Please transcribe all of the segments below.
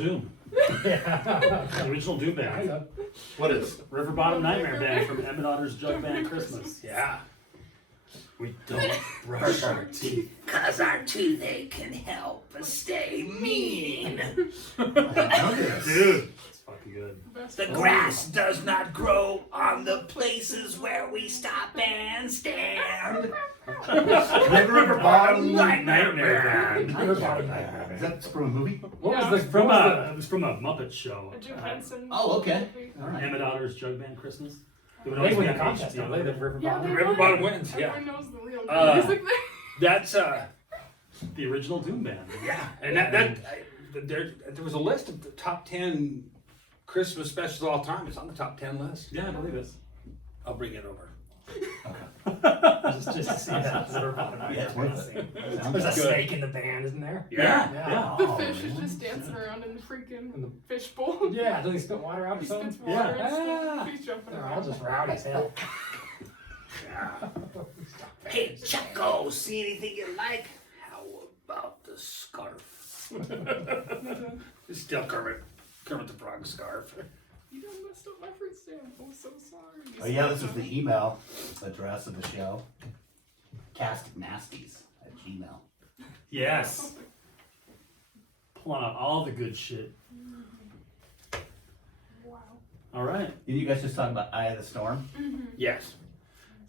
Doom. Yeah. The original Doom I band. know. What is? River Bottom Nightmare Band from Emmett Otter's Jug Band Christmas. Yeah. We don't brush our teeth. Cause our toothache can help us stay mean. Dude, it's fucking good. The grass does not grow on the places where we stop and stand. River Bottom Nightmare Band. Is that from a movie? What Yeah. was It the was from a Muppet show. A Jim Henson. Oh, okay. movie. All right. Emmett Otter's Jug Band Christmas. It would They always win be the on contest, don't they? The River Yeah, Bottom. they River won. Bottom wins, yeah. Everyone knows the real music That's The original Doom band. yeah, and there was a list of the top 10 Christmas specials of all time. It's on the top 10 list. Yeah, I believe it. I'll bring it over. Just to see that River Bottom. Yeah, it's worth it. There's a Good. snake in the band, isn't there? Yeah. Yeah. The fish is just dancing around in the freaking In the- fish bowl. Yeah, does he spit water out or He something? spits water Yeah. and Ah. stuff. He's jumping They're all around. just rowdy as hell. Hey, Chucko, see anything you like? How about the scarf? It's still Kermit the Frog scarf. You done messed up my fruit stand. I'm so sorry. Oh yeah, this is the email address of the show. Nasties@gmail. Yes. Pulling out all the good shit. Wow. All right. Did you guys just talk about Eye of the Storm? Yes.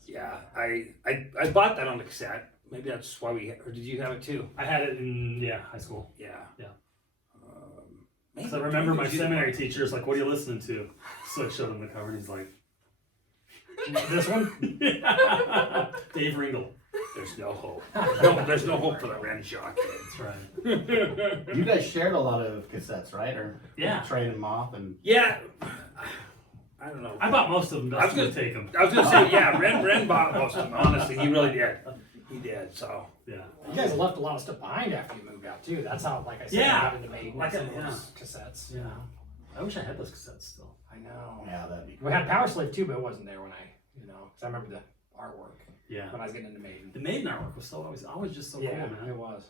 Yeah, I bought that on the cassette. Maybe that's why or did you have it too? I had it in high school. Yeah. Yeah. Maybe, So I remember my maybe you- seminary teacher's like, "What are you listening to?" So I showed him the cover, and he's like, "This one." Dave Ringle. There's no hope. No, there's no hope for the Renshaw kid. That's right. You guys shared a lot of cassettes, right? Or Yeah. traded them off and. Yeah. I don't know. I bought most of them. I was Dustin gonna would take them. I was gonna say, yeah, Ren bought most of them. Honestly, he really did. He did. So Yeah. You guys left a lot of stuff behind after you moved out too. That's how, like I said, Yeah. I got into Maiden. Like Some of yeah. those cassettes. You Yeah. know. I wish I had those cassettes still. I know. Yeah, that'd be. We had Power Slave too, but it wasn't there when because I remember the artwork Yeah. when I was getting into Maiden. The Maiden artwork was always just so cool, man. it was.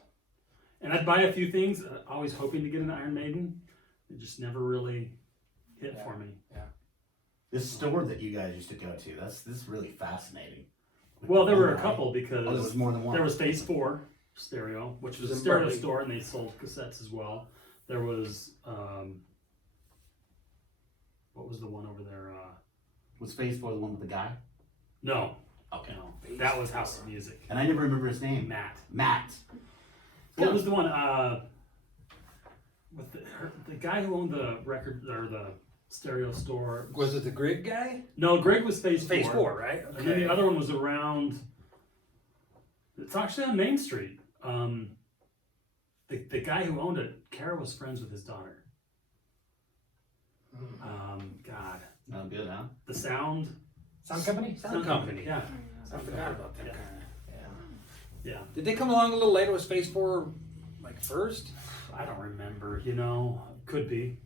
And I'd buy a few things, always hoping to get an Iron Maiden. It just never really hit for me. This store that you guys used to go to, this is really fascinating. Well, there were a Right? couple because Oh, there was more than one. there was Phase 4 Stereo, which was a In stereo Berkeley. store, and they sold cassettes as well. There was, what was the one over there? Was Phase 4 the one with the guy? No, Okay. no, that was House of Music. And I never remember his name. Matt. Matt. What was the one with the guy who owned the record or the stereo store? was it the Grig guy? No, Greg was Phase 4. Phase 4, right? And then the other one was around. It's actually on Main Street. The guy who owned it, Kara was friends with his daughter. God, No good, huh? the Sound Company? Sound Company. Yeah, I forgot about that Yeah. kind of. yeah. Did they come along a little later? Was Phase 4 like first? I don't remember. Could be.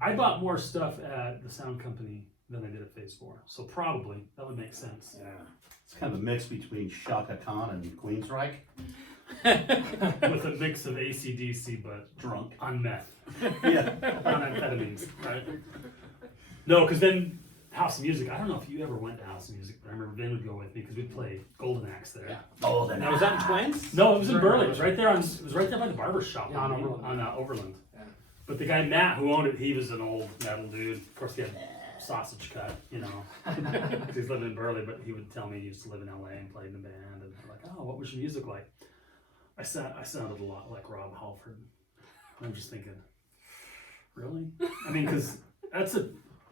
I bought more stuff at the Sound Company than I did at Phase 4, so probably that would make sense. Yeah. It's kind of a mix between Shaka Khan and Queensryche. With a mix of AC/DC, but Drunk. on meth, Yeah. on amphetamines, right? No, because then House of Music. I don't know if you ever went to House of Music, but I remember Vin would go with me because we'd play Golden Axe there. Yeah. Oh, then Now was that in Twins? No, it was in Burley. It was right there on. It was right there by the barber shop. Yeah, on Overland. On Overland. Yeah. But the guy Matt who owned it, he was an old metal dude. Of course, he had sausage cut, 'cause he's living in Burley. But he would tell me he used to live in LA and played in a band. And I'm like, oh, what was your music like? I sounded a lot like Rob Halford. And I'm just thinking, really? I mean, because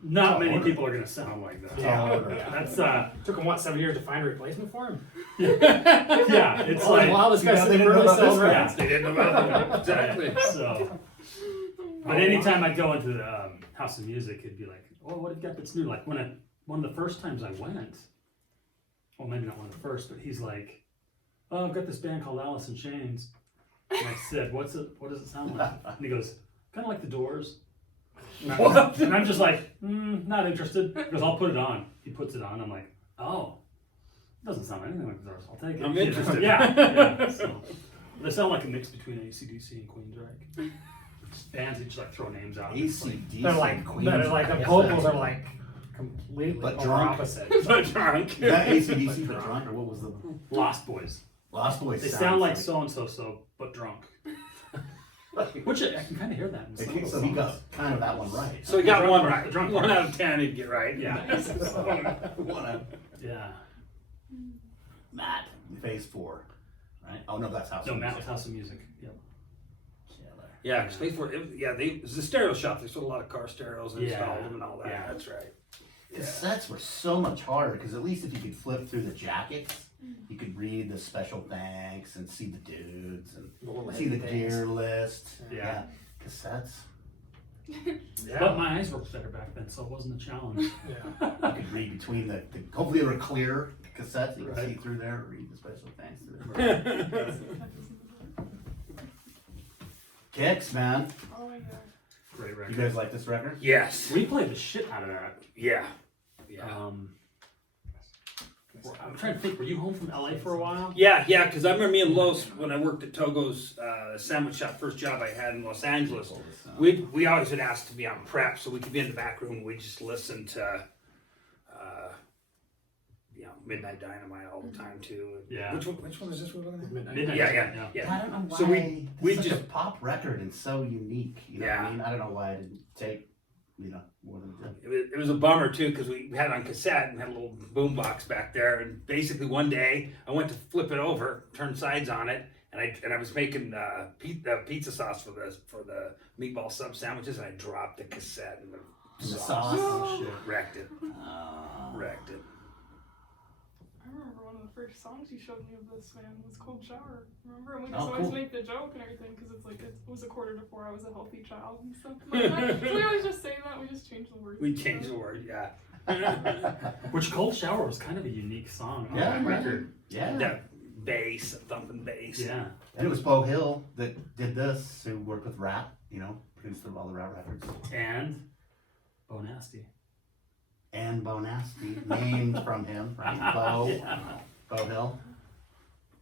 not many people are gonna sound like that. Yeah. That's Took him 7 years to find a replacement for him? yeah. It's Oh, like wow, this guy's Yeah, they sitting didn't know really about selling this records. They didn't know about it. Exactly. so. But anytime I'd go into the House of Music, it'd be like, oh, what have you got that's new? Like one of the first times I went, well, maybe not one of the first, but he's like, oh, I've got this band called Alice in Chains. And I said, what does it sound like? And he goes, kind of like the Doors. And I'm just like, not interested. Because I'll put it on. He puts it on. I'm like, oh, it doesn't sound anything like the Doors. I'll take it. I'm interested. Yeah. So, they sound like a mix between AC/DC and Queensryche. bands that just like throw names out. It's like, AC/DC. They're like, Queen. they're like the vocals are like completely But polar drunk. opposite. But drunk. Is that AC/DC but drunk, or what was the Lost Boys. Lost Boys? They sound like so and so, but drunk. Which I can kind of hear that in some of those So he got songs. kind of that one right. So he got Drunk one part, right. the drunk 1 part. out of 10 he'd get right. Yeah. One out. Yeah. Matt, phase 4, right? Oh no, that's House No, of Matt was Music. House of Music. Yep. Killer. Yeah, because it was a stereo shop. They sold a lot of car stereos and Yeah. installed them and all that. Yeah. That's right. Cassettes were so much harder because at least if you could flip through the jackets, you could read the special thanks and see the dudes and Little see the things. gear list. Yeah. Cassettes. But my eyes worked better back then, so it wasn't a challenge. Yeah. You could read between the hopefully they were clear cassettes. You could Right. see through there and read the special thanks. Through there. Kicks, man. Oh my god. Great You record. guys like this record? Yes. We played the shit out of that. Yeah. Yeah. I'm trying to think, were you home from LA for a while? Yeah, because I remember me and Los, when I worked at Togo's sandwich shop, first job I had in Los Angeles, we always would ask to be on prep so we could be in the back room and we'd just listen to, Midnight Dynamite all the time too. Yeah. Which one is this we're looking at? Midnight. Yeah. I don't know why. So we it's such just- a pop record and so unique. You know what Yeah. I mean? I don't know why I didn't take more than it did. It was a bummer too because we had it on cassette and had a little boom box back there. And basically one day I went to flip it over, turn sides on it, and I was making pizza sauce for the meatball sub sandwiches, and I dropped the cassette and the The sauce sauce. Shit. wrecked it. Uh, Wrecked it. I remember one of the first songs you showed me of this man was Cold Shower. Remember? And we Oh, just always cool. make the joke and everything because it's like it was a quarter to 4. I was a healthy child and stuff like that. So we always just say that. We just change the words. We changed the word, yeah. Which Cold Shower was kind of a unique song on Yeah, that man. record. Yeah. That bass, thumping bass. Yeah. And it was Bo Hill that did this, who worked with Rap, produced all the Rap records. And Bo Nasty. And Bo Nasty, named from him, right? Bo, Yeah. Bo Hill.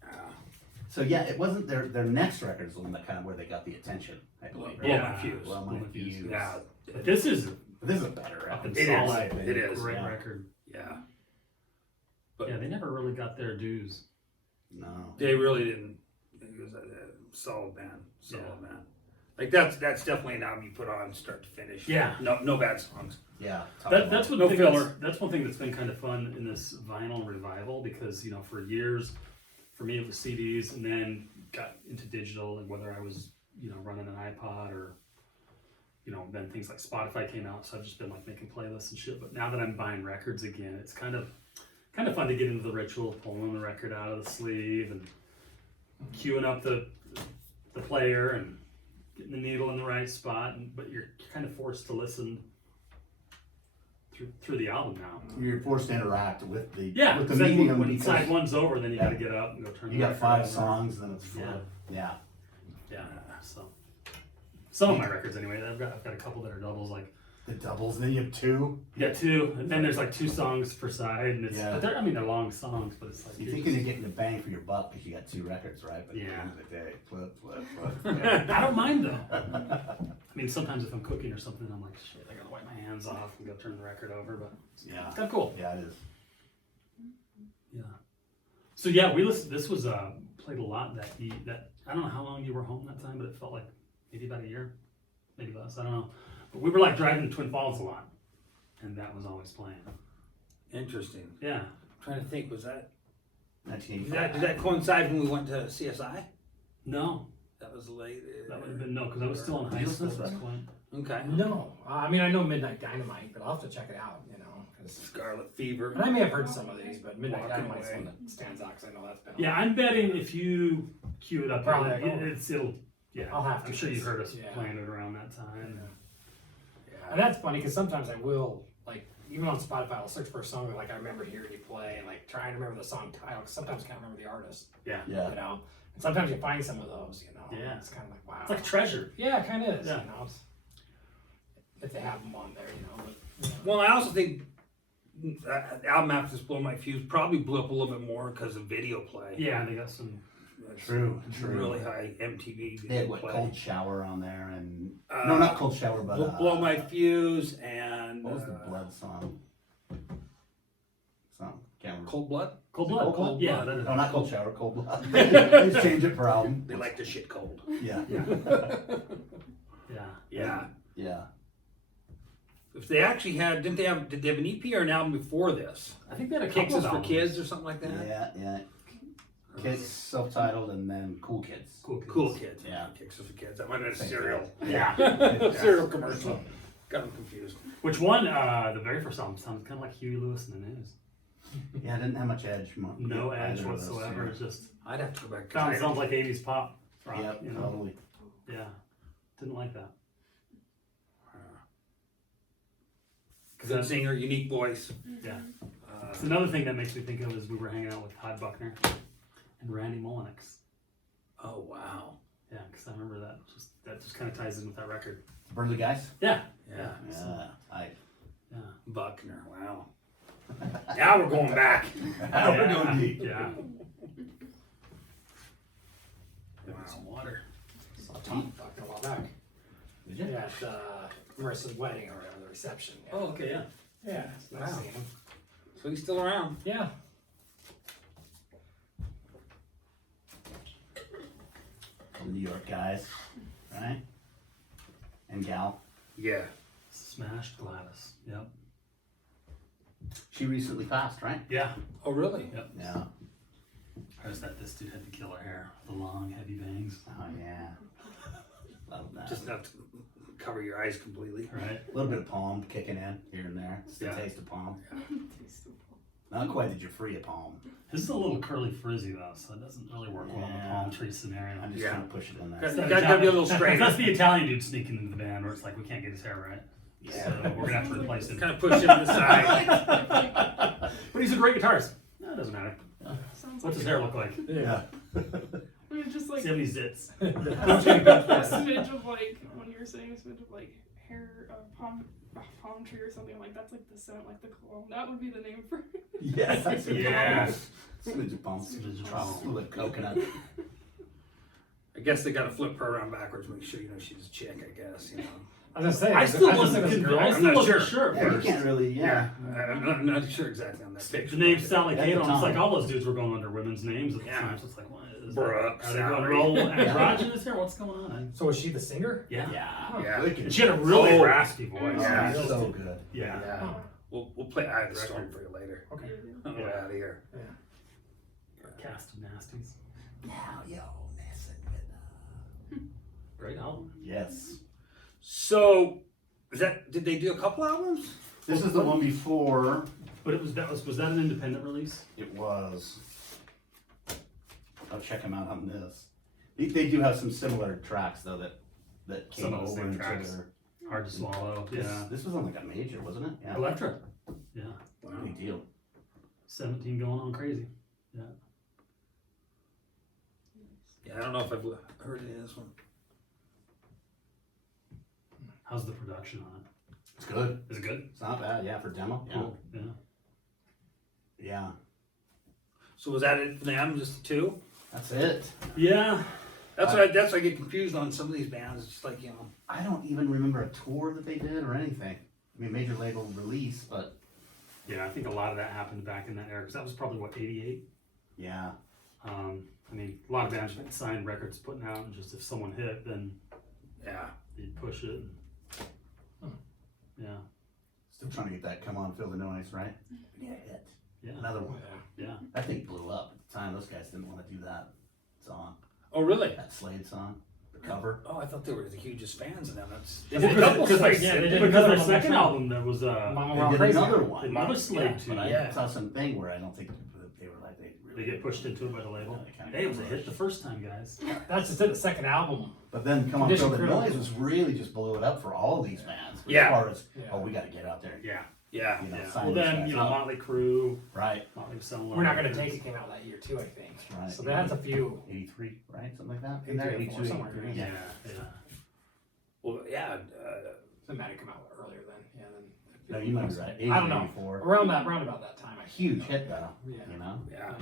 Yeah. So yeah, it wasn't their next record is the one that kind of where they got the attention, I believe. Blow Right? My Fuse. Blow My Blow My Fuse. Fuse. Yeah. But this is But this is a better up record. and It is. solid. I think. It is. Great Yeah. record. Yeah. Yeah, they never really got their dues. No. They really didn't. It was a solid band. Solid band. Like that's definitely an album you put on start to finish. Yeah. No bad songs. Yeah. That's one No thing filler. That's one thing that's been kind of fun in this vinyl revival because for years, for me it was CDs and then got into digital and whether I was running an iPod or then things like Spotify came out, so I've just been like making playlists and shit. But now that I'm buying records again, it's kind of fun to get into the ritual of pulling the record out of the sleeve and queuing up the player and getting the needle in the right spot, but you're kind of forced to listen through the album now. You're forced to interact with the Yeah, with the 'cause then medium when because side one's over, then you Yeah. gotta get up and go turn. you the got record 5 over. songs, then it's Yeah. full. Yeah. Yeah, so some of my records anyway. I've got a couple that are doubles. Like The doubles, and then you have 2. you got 2, and then there's like 2 songs per side, and it's Yeah. but they're long songs, but it's like You're thinking you're getting a bang for your buck because you got 2 records, right? But at the Yeah. end of the day, flip. I don't mind though. I mean, sometimes if I'm cooking or something, I'm like, shit, I gotta wipe my hands off and go turn the record over, but Yeah. it's kind of cool. Yeah, it is. Yeah. So yeah, we listened. This was played a lot that I don't know how long you were home that time, but it felt like maybe about a year, maybe less. I don't know. But we were like driving to Twin Falls a lot, and that was always playing. Interesting. Yeah. I'm trying to think. Was that 1985. did that coincide when we went to CSI? No, That was late. that would have been no, because I was still in high school at this point. Okay. No, I mean I know Midnight Dynamite, but I'll have to check it out. 'Cause- Scarlet Fever. and I may have heard some of these, but Midnight Walking Dynamite's Away. one that stands out because I know that's been. Yeah, I'm betting if you cue it up, Probably. it'll. Yeah, I'll have to. I'm sure you've heard us Yeah. playing it around that time. Yeah. And that's funny because sometimes I will, like, even on Spotify, I'll search for a song that, like, I remember hearing you play and, like, trying to remember the song title because sometimes I can't remember the artist, Yeah. Yeah. And sometimes you find some of those, Yeah. It's kind of like, wow. It's like treasure. yeah, it kind of is, Yeah. It's, if they have them on there, but, Well, I also think the album after this Blow My Fuse probably blew up a little bit more because of video play. Yeah, they got some True. Really high MTV. They had what, play. Cold Shower on there, and Uh, no, not Cold Shower, but Blow My Fuse and what was the Blood song? Can't remember. Cold Blood. Cold Blood. Cold Yeah, Blood. that is. No, not Cold Shower, Cold Blood. Just change it per album. They like the shit cold. Yeah, Yeah. yeah. If they actually had, did they have an EP or an album before this? I think they had a Kicks couple is of for albums. Kids or something like that. Yeah. Kids, self-titled, and then Cool Kids. Cool Kids. Yeah. Kicks is for Kids. That might have been a Same cereal. thing. Yeah. Cereal commercial. Got them confused. Which one? The very first album sounds kind of like Huey Lewis in the News. Yeah, I didn't have much edge. No edge either of those whatsoever. two. It's just I'd have to go back. 'Cause sounds like 80s pop rock. Yep, You know? totally. Yeah. Didn't like that. Good singer, unique voice. Yeah. It's another thing that makes me think of is we were hanging out with Todd Buckner and Randy Mullenix. Oh wow. Yeah, because I remember that. That just kind of ties in with that record. Burly Guys? Yeah. Yeah. Yeah. Buckner. Wow. Now we're going back. We're going deep. Yeah. Some water. Saw Tom Buckner a while back. Did you? Yeah, at Marissa's wedding or whatever, the reception. Yeah. Oh, okay, yeah. Yeah, it's nice Wow. seeing him. So he's still around. Yeah. New York guys, right? And gal. Yeah. Smashed Gladys. Yep. She recently passed, right? Yeah. Oh really? Yep. Yeah. I was that this dude had the killer hair, the long, heavy bangs. Oh yeah. Love that. Just enough to cover your eyes completely. Right. A little bit of palm kicking in here and there. It's the Yeah. taste of palm. Not quite that you're free of palm. His is a little curly frizzy though, so it doesn't really work well in the Yeah. palm tree scenario. I'm just Yeah. trying to push it in there. Got, that got to be a little straighter. That's the Italian dude sneaking into the band where it's like we can't get his hair right. Yeah. So we're gonna have to replace him. Kind of push him to the side. But he's a great guitarist. No, it doesn't matter. Sounds What's his like hair look like? Yeah. I mean, just like See how many zits? a smidge of like when you were saying a smidge of like hair, palm tree or something like that's like the scent, like the cologne. That would be the name for it. Yes. Yeah. Smidge of palm. Smidge of A palm. little bit of coconut. I guess they got to flip her around backwards, make sure you know she's a chick. I guess you know. I was gonna say, I still was wasn't gonna say it was a convinced. I girl. still not wasn't sure. sure at Yeah, you first. can't really, yeah. I'm not sure exactly on that picture. The name sound like At the Kato, and it's like time. all those dudes were going under women's names at the Yeah. time. So it's like, what is Brooke, that? Are they going Salary. roll Yeah. androgynous here? What's going on? So was she the singer? Yeah. Yeah. Yeah. Wicked. And she had a really Oh. raspy voice. Yeah. Yeah, so good. Yeah. Yeah. We'll play. I have the story for you later. Okay. I'll get out of here. Cast of Nasties. Now you're messing with Great album. Yes. So, did they do a couple albums? This is the one before But was that an independent release? it was. I'll check them out on this. They do have some similar tracks though that came Some of the over same into tracks. their. Hard to swallow. This, Yeah. this was on like a major, wasn't it? Yeah. Electra. Yeah. Big deal. 17 going on crazy. Yeah. Yeah, I don't know if I've heard any of this one. How's the production on it? It's good. Is it good? It's not bad. Yeah, for demo. Yeah. Cool. Yeah. Yeah. So was that it for them? Just the two? That's it. Yeah. That's what I get confused on some of these bands. It's just like, you know. I don't even remember a tour that they did or anything. I mean, major label release, but Yeah, I think a lot of that happened back in that era because that was probably what 88. yeah. I mean, a lot of bands signed records putting out, and just if someone hit, then Yeah. you'd push it. Yeah. Still trying to get that "Come On, Feel the Noise" right. Yeah. Yeah. Another one. Yeah. That thing blew up at the time. Those guys didn't want to do that song. Oh, really? That Slade song, the cover. Oh, I thought they were the hugest fans of them. That's Yeah, Did a couple Slade, yeah, they did a because couple their on second that album there was Mama They Went did Crazy. another one. another Slade too. But I Yeah. saw something where I don't think they were like they really. They get pushed into it by the label. Yeah, they kinda Hey, it was a got hit the first time, guys. That's just it, the second album. But then "Come On, Condition Feel the Criminal. Noise" was really just blew it up for all these bands. Yeah. As far as Yeah. we got to get out there. Yeah. yeah. You know, Yeah. sign Well, these then guys you know up. Motley Crue, Right. Motley was selling. We're Not Gonna Take It came out that year too, I think. Right. So that's a few. 83, right? Something like that. 83, 82, somewhere, 83. Yeah. Yeah. Well, yeah. It might have come out earlier then. Yeah, then. No, you might be right. 80, I don't know. 84. Around about that time. I think. Huge hit though. Yeah. You know. Yeah.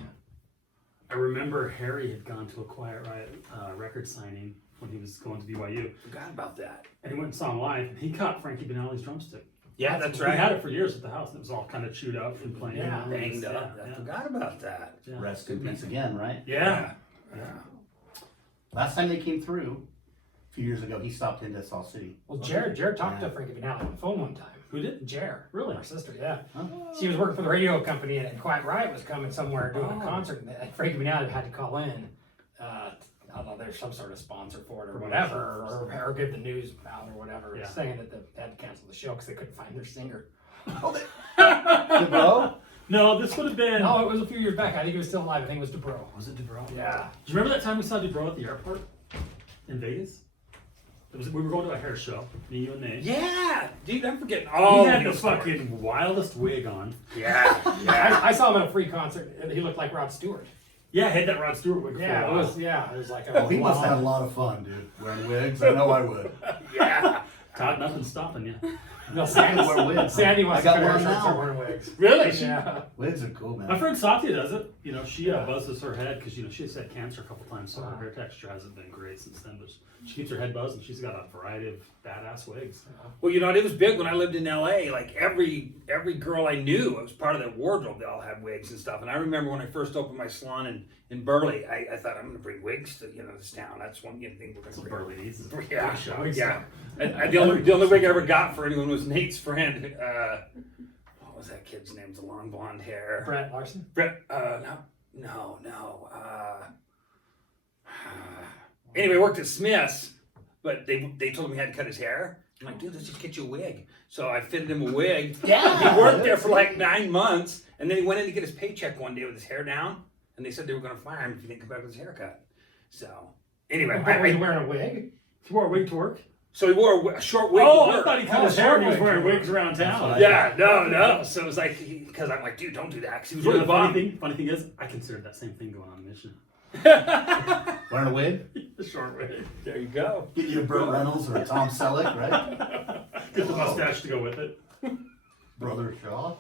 I remember Harry had gone to a Quiet Riot record signing when he was going to BYU, Forgot about that. and he went and saw him live, and he caught Frankie Banali's drumstick. Yeah, that's He right. had it for years at the house, and it was all kind of chewed up from playing. Yeah, around. Banged up. Yeah, I forgot about that. yeah. Rest in peace again, right? Yeah. Yeah. Last time they came through, a few years ago, he stopped into Salt City. Well, Jared talked to Frankie Banali on the phone one time. Who did? Jared, Really? our sister, yeah. Huh? She was working for the radio company, and Quiet Riot was coming somewhere doing Oh. a concert, and Frankie Banali had to call in. I don't know, there's some sort of sponsor for it or whatever, or give the news out or whatever, Yeah. saying that they had to cancel the show because they couldn't find their singer. DeBro? No, this would have been. No, it was a few years back. I think he was still alive. I think it was DeBro. Was it DeBro? Yeah. Do you remember that time we saw DeBro at the airport in Vegas? We were going to a hair show, me, you, and Nate. Yeah, dude, I'm forgetting He all had the these stories. fucking wildest wig on. Yeah, yeah. I saw him at a free concert, and he looked like Rod Stewart. Yeah, he had that Rod Stewart wig for Yeah, a it while. was like Oh, he must have had a lot of fun, dude. Wearing wigs. I know I would. Yeah. Todd, nothing's stopping you. No, I wear wigs. Sandy wants I got to cut her one short, now. start wearing wigs. Really? Yeah. Wigs are cool, My man. friend Satya does it. You know, she buzzes her head because, you know, she's had cancer a couple times, so her hair texture hasn't been great since then. But she keeps her head buzzed, and she's got a variety of badass wigs. Well, you know, it was big when I lived in LA. Like every girl I knew, it was part of their wardrobe. They all had wigs and stuff. And I remember when I first opened my salon in Burley, I thought I'm going to bring wigs to this town. That's one thing we're That's going what to Burley needs. bring. Yeah, Wig shop. yeah. And the only wig I ever got for anyone was Nate's friend. What was that kid's name? The long blonde hair. Brett Larson. Brett. No. Anyway, worked at Smith's, but they told him he had to cut his hair. I'm like, dude, let's just get you a wig. So I fitted him a wig. Yeah. He worked there for like 9 months, and then he went in to get his paycheck one day with his hair down, and they said they were going to fire him if he didn't come back with his haircut. So anyway, But was he wearing a wig? He wore a wig to work? so he wore a short wig. Oh, to I work. thought he cut Oh, his hair and he was short wearing wig. wigs around town. Yeah, no. So it was like, because I'm like, dude, don't do that, because he was You know, really the bummed. funny thing is, I considered that same thing going on a mission. Wearing a wig? The short wig. There you go. Get you a Burt Reynolds or a Tom Selleck, right? Get the mustache to go with it. Brother Shaw.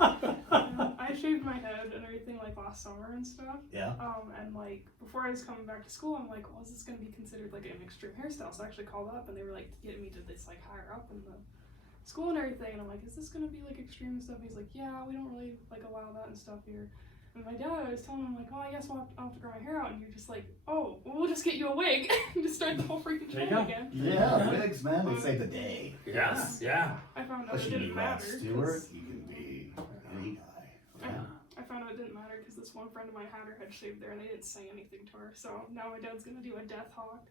I shaved my head and everything like last summer and stuff. Yeah. And like before I was coming back to school, I'm like, well, is this gonna be considered like an extreme hairstyle? So I actually called up and they were like getting me to this like higher up in the school and everything. And I'm like, is this gonna be like extreme and stuff? He's like, yeah, we don't really like allow that and stuff here. And my dad, I was telling him like, oh, I guess I'll have to grow my hair out. And you're just like, oh, well, we'll just get you a wig and just start the whole freaking There you show go. again. Yeah, wigs, man. They save the day. Yes, yeah. I found out it Especially didn't Rod matter. Stewart. 'cause- You can be any guy. Yeah. I found out it didn't matter because this one friend of mine had her head shaved there and they didn't say anything to her. So now my dad's gonna do a death hawk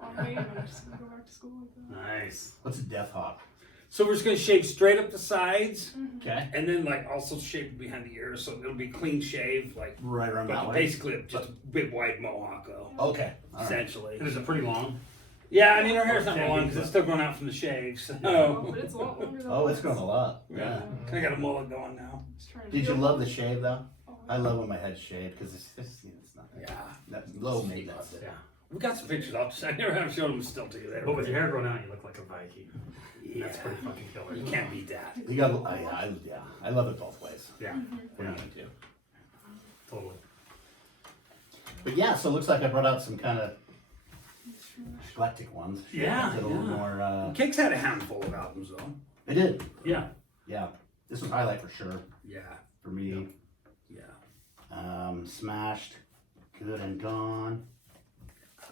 on me and I'm just gonna go back to school with that. Nice. What's a death hawk? So we're just gonna shave straight up the sides, Okay. and then like also shave behind the ears, so it'll be clean shave, like, Right around that but way. basically just a big white mohawk, though, Okay. All right. essentially. And is it pretty long? Yeah, I mean her hair's not Okay. long because it's still growing out from the shave. So Oh, but it's a lot longer than Oh, it it's was. grown a lot. yeah, Yeah. kind of got a mullet going now. Just trying to Did you feel love the it. shave though? Oh, I love when my head's shaved because it's just, it's not Yeah, that low maintenance. Yeah. we got some pictures. I never have shown them still to you there. But with your hair grown out, you look like a Viking. yeah, That's pretty fucking killer. you can't beat that. You got, I love it both ways. Yeah, What are you gonna do? totally. But yeah, so it looks like I brought out some kind of eclectic ones. Yeah, Did a little yeah. more. Kicks had a handful of albums though. I did. Yeah. Yeah. This was highlight for sure Yeah, for me. yeah. Smashed, Good and Gone.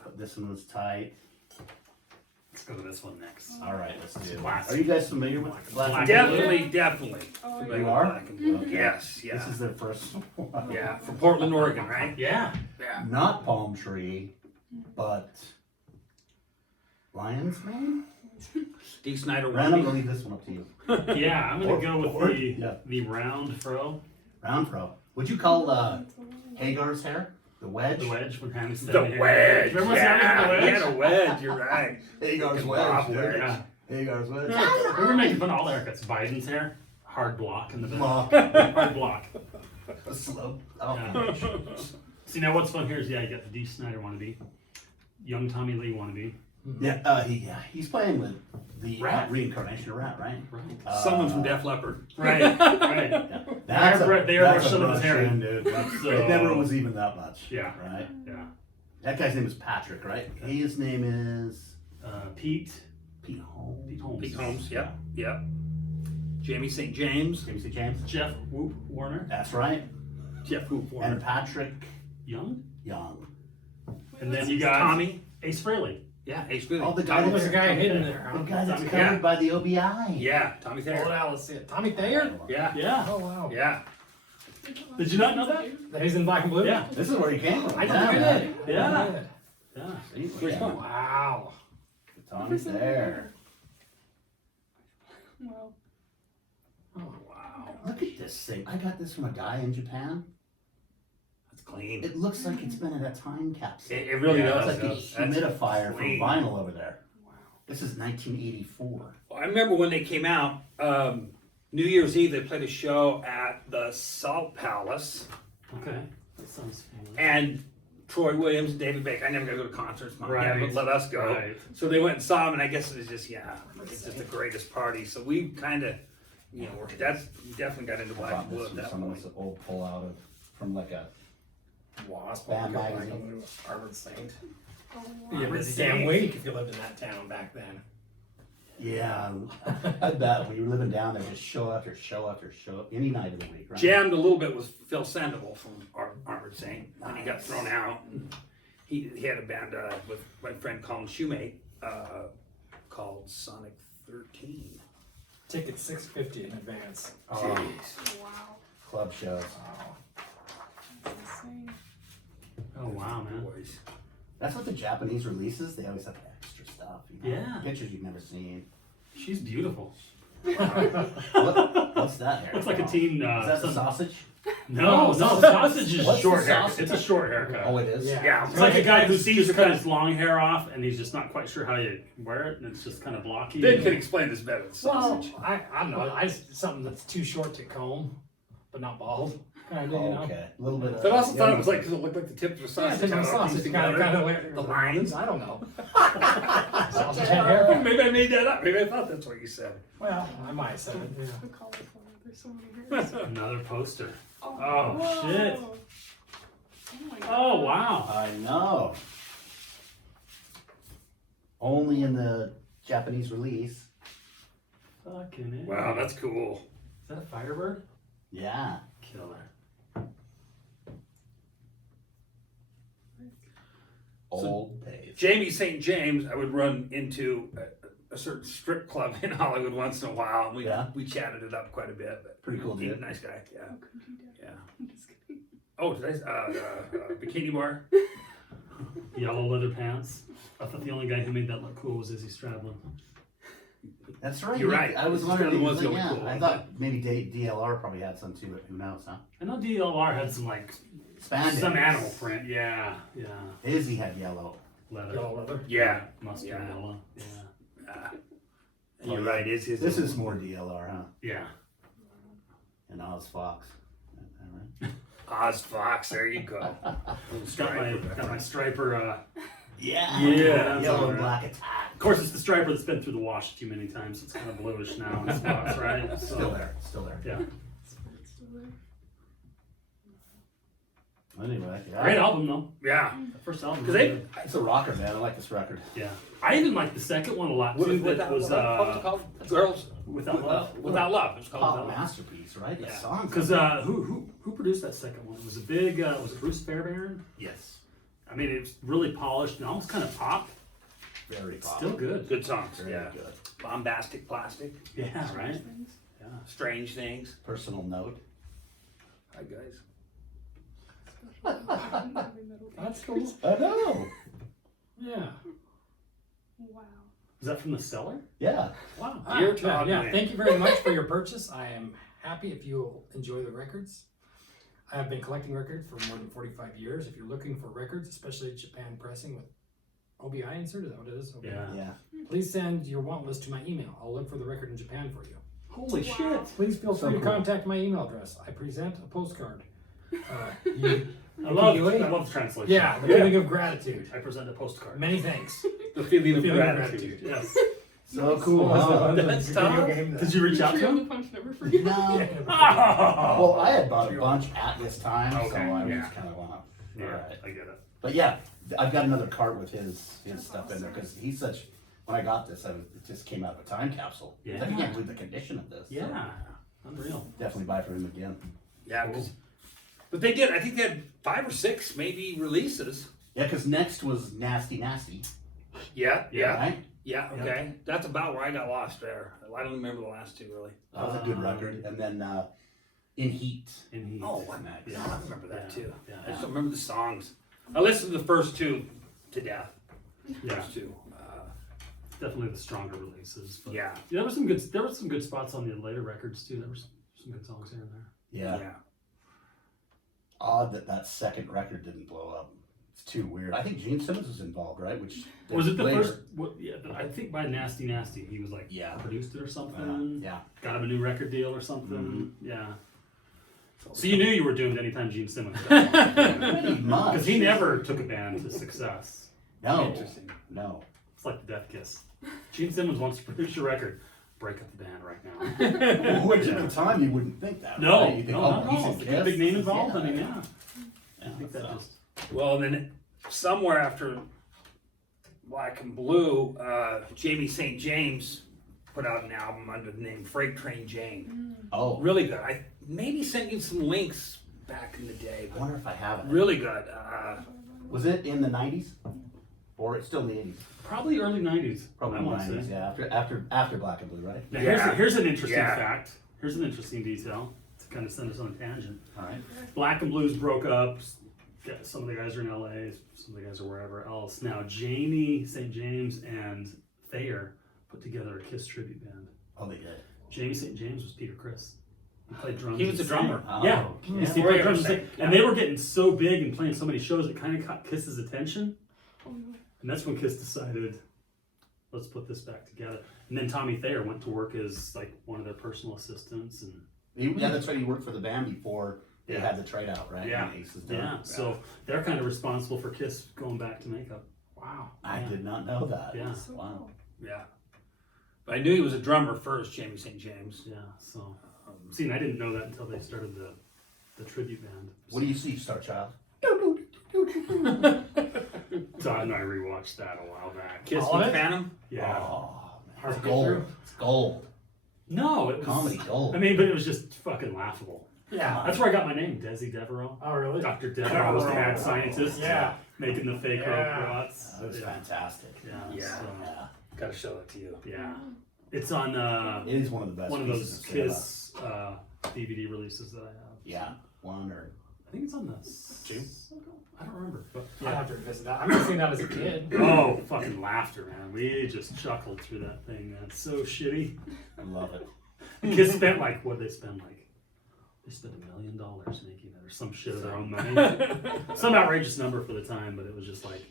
But this one was tight. Let's go to this one next. All right, let's do it. Classic. Are you guys familiar with Black Black and Definitely, definitely. Oh, You yeah. are? Black and blue. Okay. Yes, yeah. This is their first one. Yeah, from Portland, Oregon, right? Yeah. Yeah. Not Palm Tree, but Lion's Mane? D. Snyder Random, I'll Wandy. leave this one up to you. Yeah, I'm gonna go with Or- the yeah. the round fro, Round Pro. Would you call Hagar's hair the wedge? the wedge when Hammond's The wedge. Remember Yeah, the he wedge? had a wedge. You're right. Hagar's Fucking wedge. Bob dude. wedge. Yeah. Hagar's wedge. We were making fun of all the haircuts. Biden's hair, hard block in the back. Block. Hard block. A slope. Oh, Yeah. See now what's fun here is you got the D. Snyder wannabe, young Tommy Lee wannabe. yeah, he's playing with The Rat. reincarnation of Rat, right? Right. Someone from Def Leppard. Right. Right. Yeah. That's They are that's a some of his brush hair. in, dude. So- It never was even that much. Yeah. Right? Yeah. That guy's name is Patrick, right? His name is Pete Holmes. Holmes. Pete Holmes, yep. Jamie St. James. James C. James. Jeff Whoop Warner. That's right. Jeff Hoop Warner. And Patrick Young. Young. And then you got Tommy. Ace Frehley. Yeah, Ace Frehley. Oh, the guy There's that's a guy hidden there, the huh? guy that's Tommy, covered yeah. by the OBI. Yeah, Tommy Hold Thayer. on, let's see it. Tommy Thayer? Yeah. Yeah. Oh, wow. Yeah. Did you not know that? He's in black and blue? Yeah. This is where he came from. I think yeah, I man. did. Yeah. I did. Yeah. See, Which yeah. one? Wow. Tommy's there. Well, Oh, Wow. Look at this thing. I got this from a guy in Japan. That's clean. It looks like it's been in a time capsule. It really It's does. like a That's humidifier for clean. vinyl over there. wow. This is 1984. I remember when they came out, New Year's Eve, they played a show at the Salt Palace, Okay. That sounds familiar. and Troy Williams and David Baker. I never got to go to concerts, Mom, yeah, Right. but let us go. Right. So they went and saw him, and I guess it was just, it's just the greatest party. So we kind of, we definitely got into I black bought and blue this at from that some point. of this old pull out of from like a Wasp. Band Black magazine. and blue, Harvard Saint. Oh, Yeah, wow. but it's a damn week if you lived in that town back then. yeah. I bet when you were living down there, just show after show after show any night of the week, right? Jammed a little bit with Phil Sandoval from Armored Saint, and he got Nice. thrown out. He had a band with my friend Colin Shoemate called Sonic 13. Tickets $6.50 in advance. Oh, Wow. club shows. Wow. That's insane. Oh wow, man. Boys. That's what the Japanese releases. They always have extra stuff. You know? Yeah. Pictures you've never seen. She's beautiful. What's that hair? Looks like a teen. Is that the some- sausage? No, sausage is What's short the haircut. sausage? It's a short haircut. Oh, it is? Yeah. Yeah, It's like a guy who sees just cut his long hair off and he's just not quite sure how you wear it, and it's just kind of blocky. Ben can explain this better. Well, I don't know. I just something that's too short to comb, but not bald. Kind of, you know. Okay. A little bit of. But I also thought yeah. it was like, because it looked like the tips of Yeah, sausage. it's how a it sausage. pieced Kind together. of The lines. I don't know. Sausage head hair. Oh, maybe I made that up. Maybe I thought that's what you said. Well, I might have said it. Yeah. The colorful. There's so many hairs. Another poster. Oh, Oh, whoa. shit. Oh my god. Oh wow. I know. Only in the Japanese release. Fucking A. Wow, that's cool. Is that a Firebird? Yeah. Killer. Old days. Jamie St. James, I would run into a certain strip club in Hollywood once in a while, and we chatted it up quite a bit. But Pretty cool he's a dude. nice guy. Yeah, How could you do that? yeah. I'm just kidding. Oh, did I? Bikini bar. Yellow leather pants. I thought the only guy who made that look cool was Izzy Stradlin. That's right. You're right. I was It's wondering. kind of He was was the like, only yeah. cool I one. thought maybe DLR probably had some too, but who knows, huh? I know DLR had some like Spandex. some animal print. Yeah, yeah. Izzy had yellow. Leather. Yellow leather. Yeah. Must be Yeah. yellow. Yeah. You're right. Is his? This is more DLR, huh? Yeah. And Oz Fox. All right. Oz Fox. There you go. Got my striper. Yeah. Yeah. Yellow Alright. and black attack. Of course, it's the striper that's been through the wash too many times. So it's kind of bluish now in spots, right? So, Still there. Still there. Yeah. It's still there. Anyway. Yeah. Great album though. Yeah. The first album. Because really they. good. It's a rocker, man. I like this record. Yeah. I even liked the second one a lot too. That was what's it called? Girls Without Love. Without Love. It's called Pop Without Love. masterpiece, right? The Yeah. songs. Because who produced that second one? It was a big. Was it Bruce Fairbairn? Yes. I mean, it's really polished and almost kind of pop. Very pop. Still good. Good songs. Very Yeah. good. Bombastic Plastic. Yeah. Right. Things. Yeah. Strange Things. Personal note. Hi guys. Heavy metal. That's cool. I know. Yeah. Wow. Was that from the cellar? Yeah. Wow. Dear yeah, Todd yeah. Wayne. Thank you very much for your purchase. I am happy if you enjoy the records. I have been collecting records for more than 45 years. If you're looking for records, especially Japan pressing with OBI insert, is that what it is? OBI? Yeah. Yeah. Please send your want list to my email. I'll look for the record in Japan for you. Holy Wow. shit. Please feel So free to cool. contact my email address. I present a postcard. I love feeling- the translation. Yeah, the feeling of gratitude. I present a postcard. Many thanks. The feeling The of feeling of gratitude. gratitude. Yes. So Nice. cool, huh? That's Video tough. game Did you reach out to Tree of the him? Punch never forget. No. Oh. Well, I had bought a bunch at this time, so Okay, I was yeah. kind of want to. Yeah, Alright. I get it. But yeah, I've got another cart with his That's stuff in there awesome. because he's such. When I got this, it just came out of a time capsule. Yeah. Like, I can't believe the condition of this. So Yeah, unreal. definitely buy for him again. Yeah, but they did. I think they had 5 or 6 maybe releases. Yeah, because next was Nasty. Yeah, yeah, Right? yeah. Okay, that's about where I got lost there. I don't remember the last 2 really. That was a good record. And then In Heat. In Heat. Oh, Yeah. I remember that Yeah, too. yeah. I just don't remember the songs. I listened to the first 2 to death. Yeah, First 2. definitely the stronger releases. But Yeah. there were some good spots on the later records too. There were some good songs here and there. Yeah. Odd that second record didn't blow up. It's too weird. I think Gene Simmons was involved, right? Which Was it the later. first? Yeah, I think by Nasty, he was like Yeah. produced it or something. Yeah. Got him a new record deal or something. Mm-hmm. Yeah. So you knew you were doomed anytime Gene Simmons. Pretty much. Because he never took a band to success. No. Interesting. No. It's like the Death Kiss. Gene Simmons wants to produce your record. Break up the band right now. Which at the time you wouldn't think that. No, right? You think, no, oh, not at he's all. in It's a Kiss. big name involved. Yeah. I mean, yeah. I Yeah, think that so. just. Well, then somewhere after Black and Blue, Jamie St. James put out an album under the name Freight Train Jane. Oh, Really good. I maybe sent you some links back in the day, I but wonder if I have it. really good. Was it in the 90s? Or it's still in the 80s? Probably early 90s. Probably I in the want to 90s, say. yeah. After Black and Blue, right? Now, Yeah. here's an interesting Yeah. fact. Here's an interesting detail to kind of send us on a tangent. All right. Black and Blues broke up. Some of the guys are in LA, some of the guys are wherever else. Now, Jamie St. James and Thayer put together a Kiss tribute band. Oh, they did. Jamie St. James was Peter Criss. He played drums. He was and a drummer. sang. Yeah. Oh, He yeah. played drums and sang. Yeah. And they were getting so big and playing so many shows, it kind of caught Kiss's attention. Oh, And that's when Kiss decided, let's put this back together. And then Tommy Thayer went to work as like one of their personal assistants. And Yeah, that's right. He worked for the band before they Yeah. had the trade out, right? Yeah. When Ace was done. yeah, so they're kind of responsible for Kiss going back to makeup. Wow. I Yeah. did not know that. Yeah. so Wow. cool. Yeah. But I knew he was a drummer first, Jamie St. James. Yeah, so see, and I didn't know that until they started the tribute band. What do you see, Star Child? So I know I rewatched that a while back. Kiss All of with it? Phantom. Yeah. Oh, man. Hard It's to get gold. through? It's gold. No, it was Comedy gold. I mean, but it was just fucking laughable. Yeah. That's where I got my name, Desi Devereaux. Oh, really? Dr. Devereaux was the mad Devereaux. scientist. Yeah. Making the fake Yeah. robots. That was yeah. fantastic. Yeah. Yeah. So, Yeah. Gotta show it to you. yeah. It's on It is one of the best one of pieces those of cinema. Kiss DVD releases that I have. Yeah. One or I think it's on the Two? I don't remember. But I'll have to revisit that. I remember seeing that as a kid. Oh, fucking laughter, man. We just chuckled through that thing, man. It's so shitty. I love it. Kids spent like, what'd they spend? Like, they spent $1 million making it or some shit of their own money. Some outrageous number for the time, but it was just like,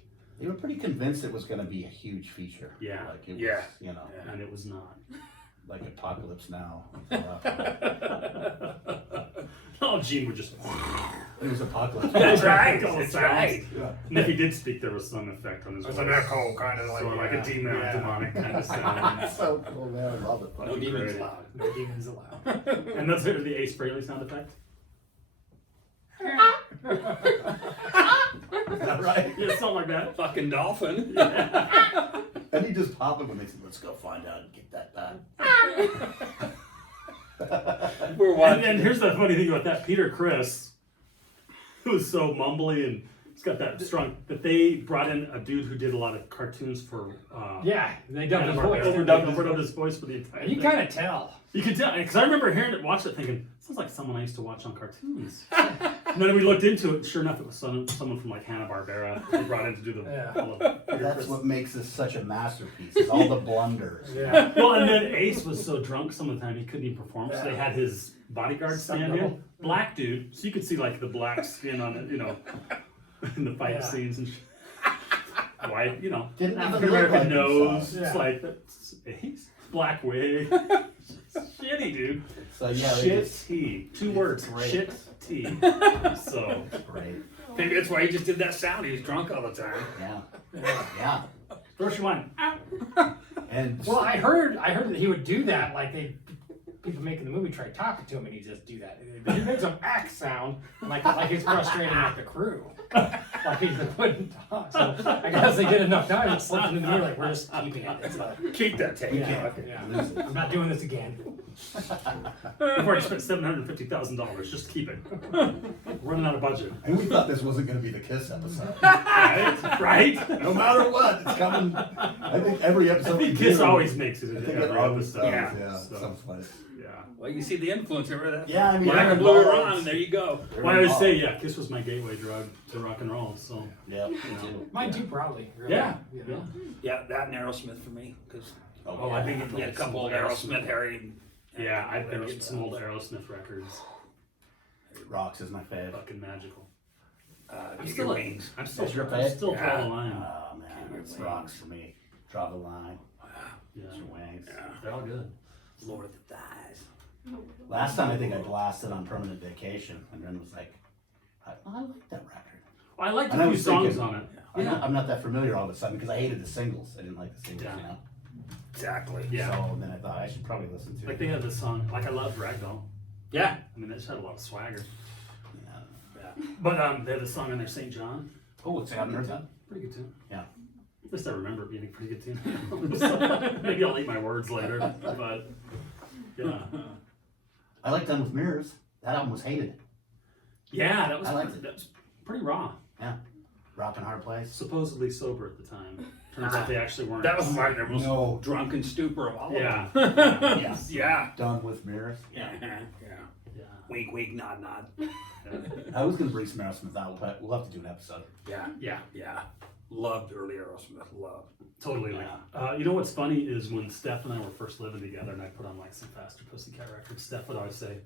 They were pretty convinced it was going to be a huge feature. Yeah. Like it was, Yeah. you know, and it was not. like Apocalypse Now. Oh, Gene would just. It was Apocalypse. That's right. All the That's sounds. right. And if he did speak, there was some effect on his There's voice. an echo, kind of like. So like a demonic kind of sound. So cool, man. I love it. No Fucking demons great. allowed. No demons allowed. And that's the Ace Frehley sound effect. Is that right? Yeah, something like that. Fucking dolphin. And he just pop it when they said, "Let's go find out and get that back." We're And watching. then here's the funny thing about that. Peter Criss, who was so mumbly and he's got that strong, that they brought in a dude who did a lot of cartoons for, Yeah, they dubbed his voice. overdubbed his voice for the entire You thing. kind of tell. You could tell, because I remember hearing it, watching it, thinking, sounds like someone I used to watch on cartoons. And then we looked into it, and sure enough, it was someone from like Hanna-Barbera they brought in to do the. Yeah. all of Peter That's Criss. what makes this such a masterpiece. Is all the blunders. Yeah. Well, and then Ace was so drunk some of the time he couldn't even perform, so they Yeah. had his bodyguard Stunt stand in. double. Black dude, so you could see like the black skin on it, you know, in the fight Yeah. scenes and white, you know, Didn't even African look American like nose. himself. It's Yeah. like that's Ace, black wig. Shitty, dude. So yeah, they Shit just tea. 2 words. Great. Shit tea. So great. Maybe that's why he just did that sound. He was drunk all the time. Yeah, Yeah. yeah. first one. And Well, I heard that he would do that. Like people making the movie try talking to him, and he just do that. He makes an act sound like he's frustrating like the crew, like he wouldn't talk. So I guess they get enough time to slip into the movie. Like we're just keeping it. It's Keep that tape. yeah. I'm not doing this again. We've already spent $750,000. Just keep it. Running out of budget. and we thought this wasn't going to be the Kiss episode. Right? No matter what, it's coming. I think every episode. I think we Kiss do, always makes it I in think it every always episode. does. Yeah. Yeah, So. some place. Yeah. Well, you see the influence over that. Yeah, I mean, Black they're and blue are involved. on, and there you go. They're Well, I always say, involved. yeah, Kiss was my gateway drug to rock and roll. So, Yeah, me you know. too. Mine too, probably. Really. Yeah. You Yeah. know. Yeah, that and Aerosmith for me, because Oh, I've been getting we had a couple old Aerosmith, Harry. Yeah, I've been getting some old Aerosmith records. Rocks is my fave. Fucking magical. Get I'm your still, wings. I'm still, That's your I'm fave? still Yeah. drawing the line. Oh man, it's rocks for me. Draw the line. Yeah, It's your wings. Yeah. they're all good. Lord of the Thighs. Last time I think I blasted on Permanent Vacation, and Ren was like, I like that record. Well, I liked And I a few was songs thinking- on it. I'm not that familiar all of a sudden because I hated the singles. I didn't like the singles, Yeah. you know? Exactly. Yeah. So then I thought I should probably listen to Like it. they had this song, like I loved Ragdoll. Yeah. I mean, they just had a lot of swagger. Yeah. Yeah. But they had this song on there, St. John. Oh, it's I haven't heard that. Pretty good tune. Yeah. At least I remember it being a pretty good tune. So, maybe I'll eat my words later, but yeah. I like Done with Mirrors. That album was hated. Yeah, that I liked it. that was pretty raw. Rock and Hard Place. Supposedly sober at the time. Turns out they actually weren't. That was my most No. drunken stupor of all Yeah. of them. Yeah. Yeah. Done with Mirrors. Yeah. Yeah. Wink, wink, nod, nod. I was going to bring some Aerosmith out, but we'll have to do an episode. Yeah. Yeah. Yeah. Loved early Aerosmith. Loved. Totally. You know what's funny is when Steph and I were first living together and I put on like some Faster Pussycat records, Steph would always say,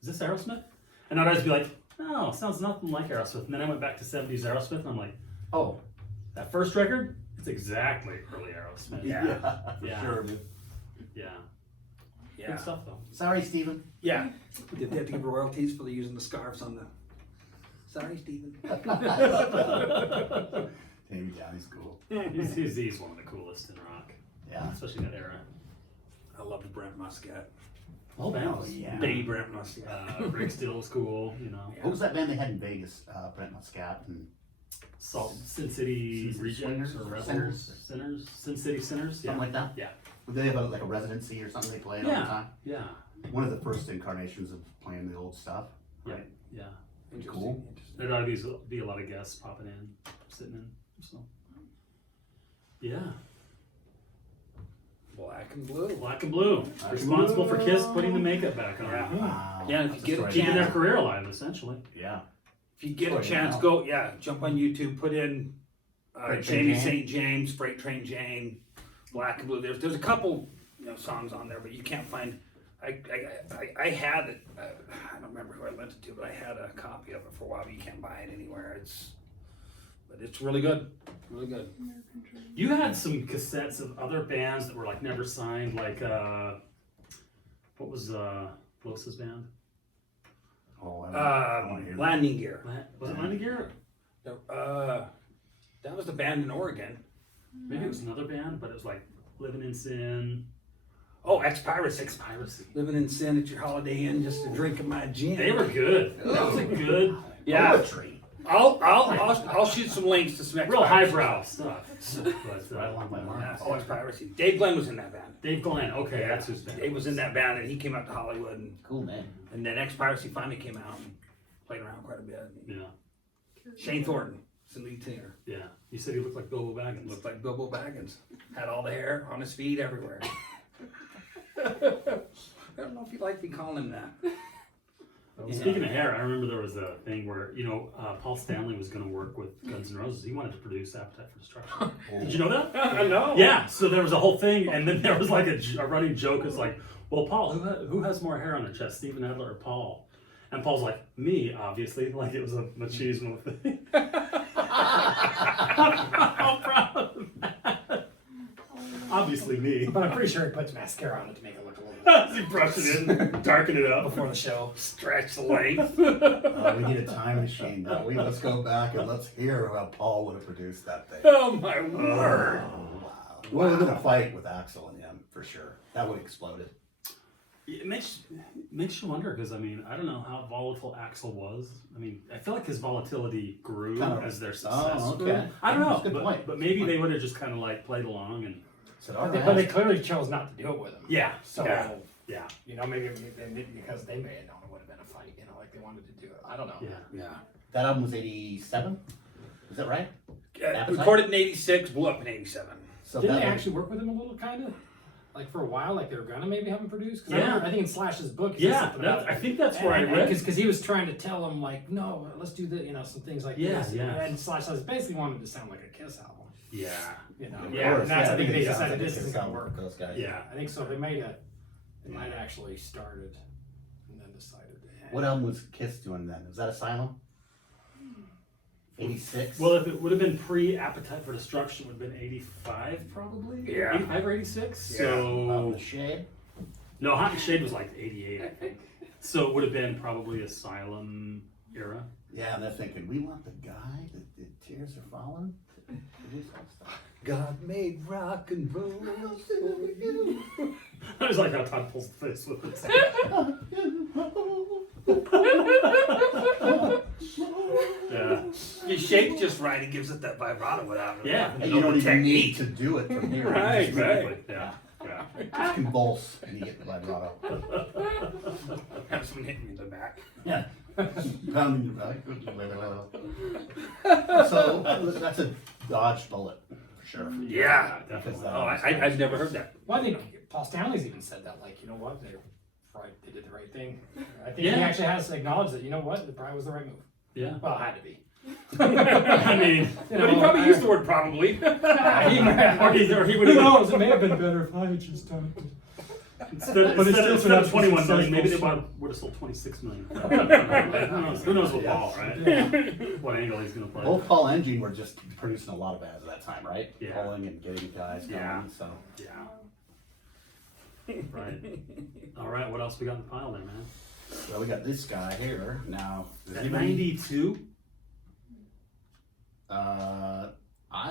"Is this Aerosmith?" And I'd always be like, "No, it sounds nothing like Aerosmith." And then I went back to 70s Aerosmith and I'm like, "Oh, that first record? It's exactly early Aerosmith." Yeah. Yeah. Sure. Dude. Yeah. Yeah. Good stuff though. Sorry, Steven. Yeah. Did they have to give royalties for the using the scarves on the? Sorry, Stephen. Maybe Downey's cool. He's one of the coolest in rock, Yeah. especially that era. I loved Brent Muscat. Oh, man. Oh, yeah. Baby Brent Muscat. Rick Steele was cool, you know. What was that band they had in Vegas? Brent Muscat and Sin City Sin City Rejects Swingers? or Rebels? Sinners? Sin City Sinners? something like that? Yeah. Would they have like a residency or something they played all Yeah. the time? Yeah. One of the first incarnations of playing the old stuff. Yeah. Right. Yeah. Interesting, Cool. interesting. There'd always be a lot of guests popping in, sitting in. So, yeah. Black and blue. Black and Blue. Black and Responsible for Blue. Kiss putting the makeup back on. Yeah. Wow. Yeah, if That's you a get a story. Keeping their chance. career alive, essentially. Yeah. If you get a Story chance, now. go, jump on YouTube, put in Freight Train Jamie Jane. St. James, Freight Train Jane, Black and Blue. There's a couple songs on there, but you can't find. I had it. I don't remember who I lent it to, but I had a copy of it for a while. But you can't buy it anywhere. But it's really good. Really good. You had some cassettes of other bands that were like never signed, like what was Losa's band? Oh, I want to hear that. Landing Gear. Was it Landing Gear? That was the band in Oregon. Maybe it was another band, but it was like Living in Sin, Oh, Ex-Piracy. Piracy. Living in Sin at your Holiday Inn, just a drink of my gin. They were good. That was a good, Yeah. Poetry. I'll shoot some links to some real Ex-Piracy highbrow stuff. But, Right along my line. Yeah, oh, Ex-Piracy. Dave Glenn was in that band. Dave Glenn, okay, that's who's band. Dave was in that band, and he came out to Hollywood, Cool name. and then Ex-Piracy finally came out and played around quite a bit. Yeah, Shane Thornton, the lead singer, yeah. You said he looked like Bilbo Baggins. looked like Bilbo Baggins. Had all the hair on his feet everywhere. I don't know if you like me calling him that. Speaking of hair, I remember there was a thing where, Paul Stanley was going to work with Guns N' Roses. He wanted to produce Appetite for Destruction. Did you know that? No. Yeah, so there was a whole thing, and then there was like a running joke. It's like, well, Paul, who has more hair on their chest, Steven Adler or Paul? And Paul's like, me, obviously. Like it was a machismo thing. I'm proud of that. Obviously me. But I'm pretty sure he puts mascara on it to make it look a little bit He brushed it in, darken it up. before the show. Stretch the length. We need a time machine, don't we? Let's go back and let's hear how Paul would have produced that thing. Oh my word. Oh, wow. Well, we're gonna fight with Axel and him for sure. That would have exploded. It makes you wonder because I mean I don't know how volatile Axel was. I mean I feel like his volatility grew Kind of- as their success Oh, grew. okay. I don't know, That's a good but, point. but maybe they would have just kind of like played along and Said, all But right. they clearly chose not to do it with him. yeah, So, yeah, you know, maybe because they may have known it would have been a fight, you know, like they wanted to do it. I don't know. yeah. That album was 87. Is that right? Appetite? Recorded in '86, blew up in '87. So Didn't that they would- actually work with him a little, kind of? Like for a while, like they were gonna maybe have him produce? 'Cause Yeah. I think in Slash's book, he said Yeah, something about I think that's where I read. because he was trying to tell him like, no, let's do the, you know, some things like Yeah, this. yeah. And Slash says basically wanted to sound like a Kiss album. Yeah, You know, Of Yeah, course, and that's, I think they it sounds decided like this it isn't sounds gonna work. Those guys. yeah. I think so. They might actually started and then decided. What album was Kiss doing then? Was that Asylum? 86. Well, if it would have been pre-Appetite for Destruction, it would have been 85 probably. Yeah. 85 or 86. Yeah. So The Shade. no, Hot and Shade was like 88, I think. So it would have been probably Asylum era. Yeah, and they're thinking, we want the guy that the tears are falling to produce all stuff. God made rock and roll for you. I just like how Todd pulls the face with it. Yeah. You shake just right, it gives it that vibrato without it. Yeah. And you don't even need technique. to do it from here. Right, You just right. Yeah. Yeah. Just convulse and you get the vibrato. Have someone hit me in the back. Yeah. Pounding your back. So that's a dodged bullet for sure. Yeah. Definitely. Oh, I've never heard that. Well, I think Paul Stanley's even said that, like, you know what, they did the right thing. I think he Yeah. actually has to acknowledge that, you know what, it probably was the right move. Yeah. Well, it had to be. I mean, You But he probably used the word probably. or he would Who have knows? It may have been better if I had just done it. instead But it's still of not 21 million, maybe they successful. would have sold 26 million. Who knows with Paul, right? What angle he's gonna play. Both Paul and Gene were just producing a lot of bands at that time, right? Yeah. Pulling and getting guys going. Yeah. So Yeah. Right. All right. What else we got in the pile there, man? well, we got this guy here now. Does At anybody- 92.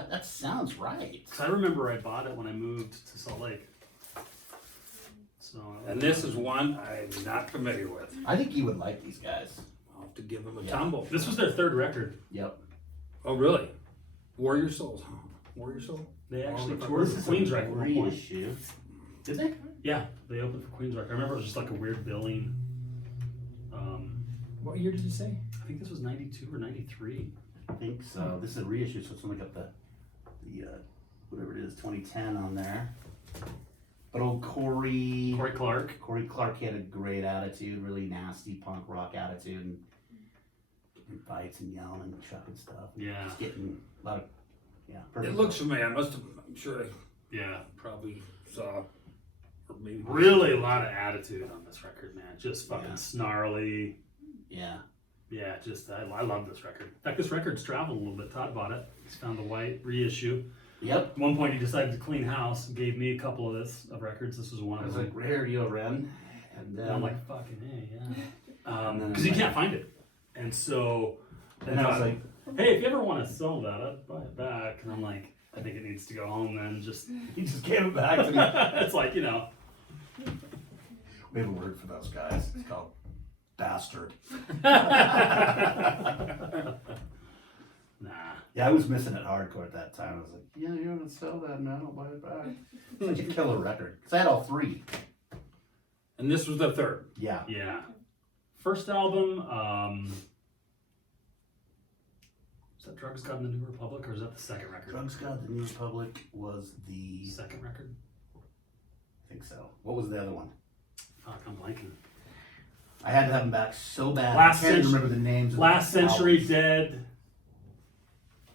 that sounds right. Because I remember I bought it when I moved to Salt Lake. So. And this is one I'm not familiar with. I think you would like these guys. I'll have to give them a Yeah. tumble. This was their third record. Yep. Oh, really? Warrior Souls. Huh? Warrior Soul? They actually Oh, toured for Queensryche at one point. Reissue. Did they? Yeah, they opened for Queensryche. I remember it was just like a weird billing. What year did you say? I think this was 92 or 93. I think so. This is a reissue, so it's only got the whatever it is, 2010 on there. But old Corey Clark. had a great attitude, really nasty punk rock attitude, and fights and yelling and chucking stuff. Yeah. Just getting a lot of It looks familiar. I'm sure I Yeah. probably saw. Or maybe Really a lot of attitude on this record, man. Just fucking Yeah. snarly. yeah. Yeah, just I love this record. In fact, this record's traveled a little bit. Todd bought it. He's found the white reissue. Yep. At one point, he decided to clean house and gave me a couple of records. This was one I of was them. like, where are you, Ren? And And I'm like, fucking hey, yeah. And then Because you I'm can't find it. And so, and I was like, hey, if you ever want to sell that, I'd buy it back. And I'm like, I think it needs to go home then. Just he just gave it back to me. it's like, you know. We have a word for those guys. It's called bastard. Nah. Yeah, I was missing it hardcore at that time. I was like, yeah, you're gonna sell that, man. I'll buy it back. Such a killer record. Because I had all three. And this was the third. Yeah. Yeah. First album, is that Drugs God in the New Republic, or is that the second record? Drugs God, the New Republic was the. Second record? I think so. What was the other one? Fuck, I'm blanking. I had to have them back so bad. Last I can't Century- remember the names of Last the Century albums. Dead.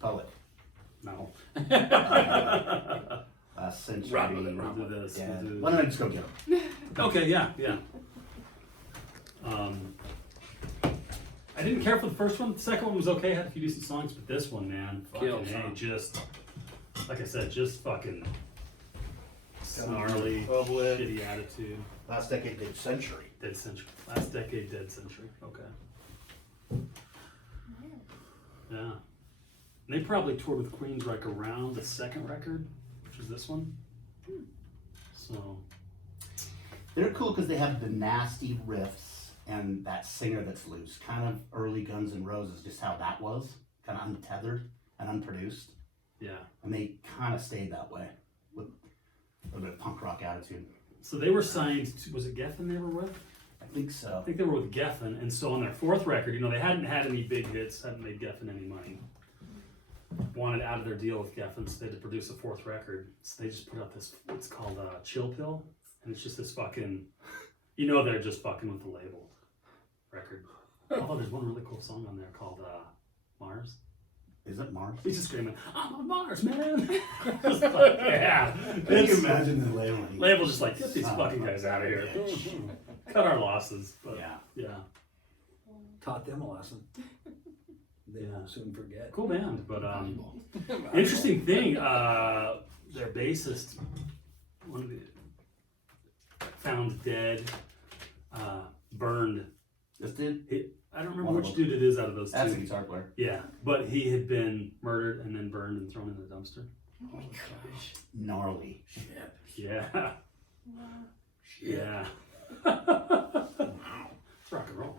Poet. No. Last Century. Run with it, We'll do this. Yeah. We'll do Why don't I just go get them? Okay, yeah. I didn't care for the first one. The second one was okay, had a few decent songs, but this one, man, Killed, fucking, huh? just, like I said, just fucking snarly, Public. shitty attitude. Last Decade, Dead Century. Dead Century. Last Decade, Dead Century. Okay. Yeah. And they probably toured with Queensryche around the second record, which is this one. So They're cool because they have the nasty riffs and that singer that's loose. Kind of early Guns N' Roses, just how that was. Kind of untethered and unproduced. yeah. And they kind of stayed that way with a little bit of punk rock attitude. So they were signed to, was it Geffen they were with? I think so. I think they were with Geffen, and so on their fourth record, you know, they hadn't had any big hits, hadn't made Geffen any money. Wanted out of their deal with Geffen, so they had to produce a fourth record. So they just put out this, what's called Chill Pill, and it's just this fucking, you know, they're just fucking with the label record. Although there's one really cool song on there called Mars. Is it Mars? He's just screaming, I'm on Mars, man! Just like, yeah. Can you imagine the label? Label's just like, get these fucking guys out of here. Cut our losses, but Yeah. Taught them a lesson. They Yeah. will soon forget. Cool band, but interesting thing, their bassist, one of the found dead, burned. This dude? I don't remember One of which them. dude it is out of those That's a two. guitar player. Yeah, but he had been murdered and then burned and thrown in the dumpster. Oh my gosh. Gnarly. Shit. Yeah, Wow. Shit. yeah. It's rock and roll.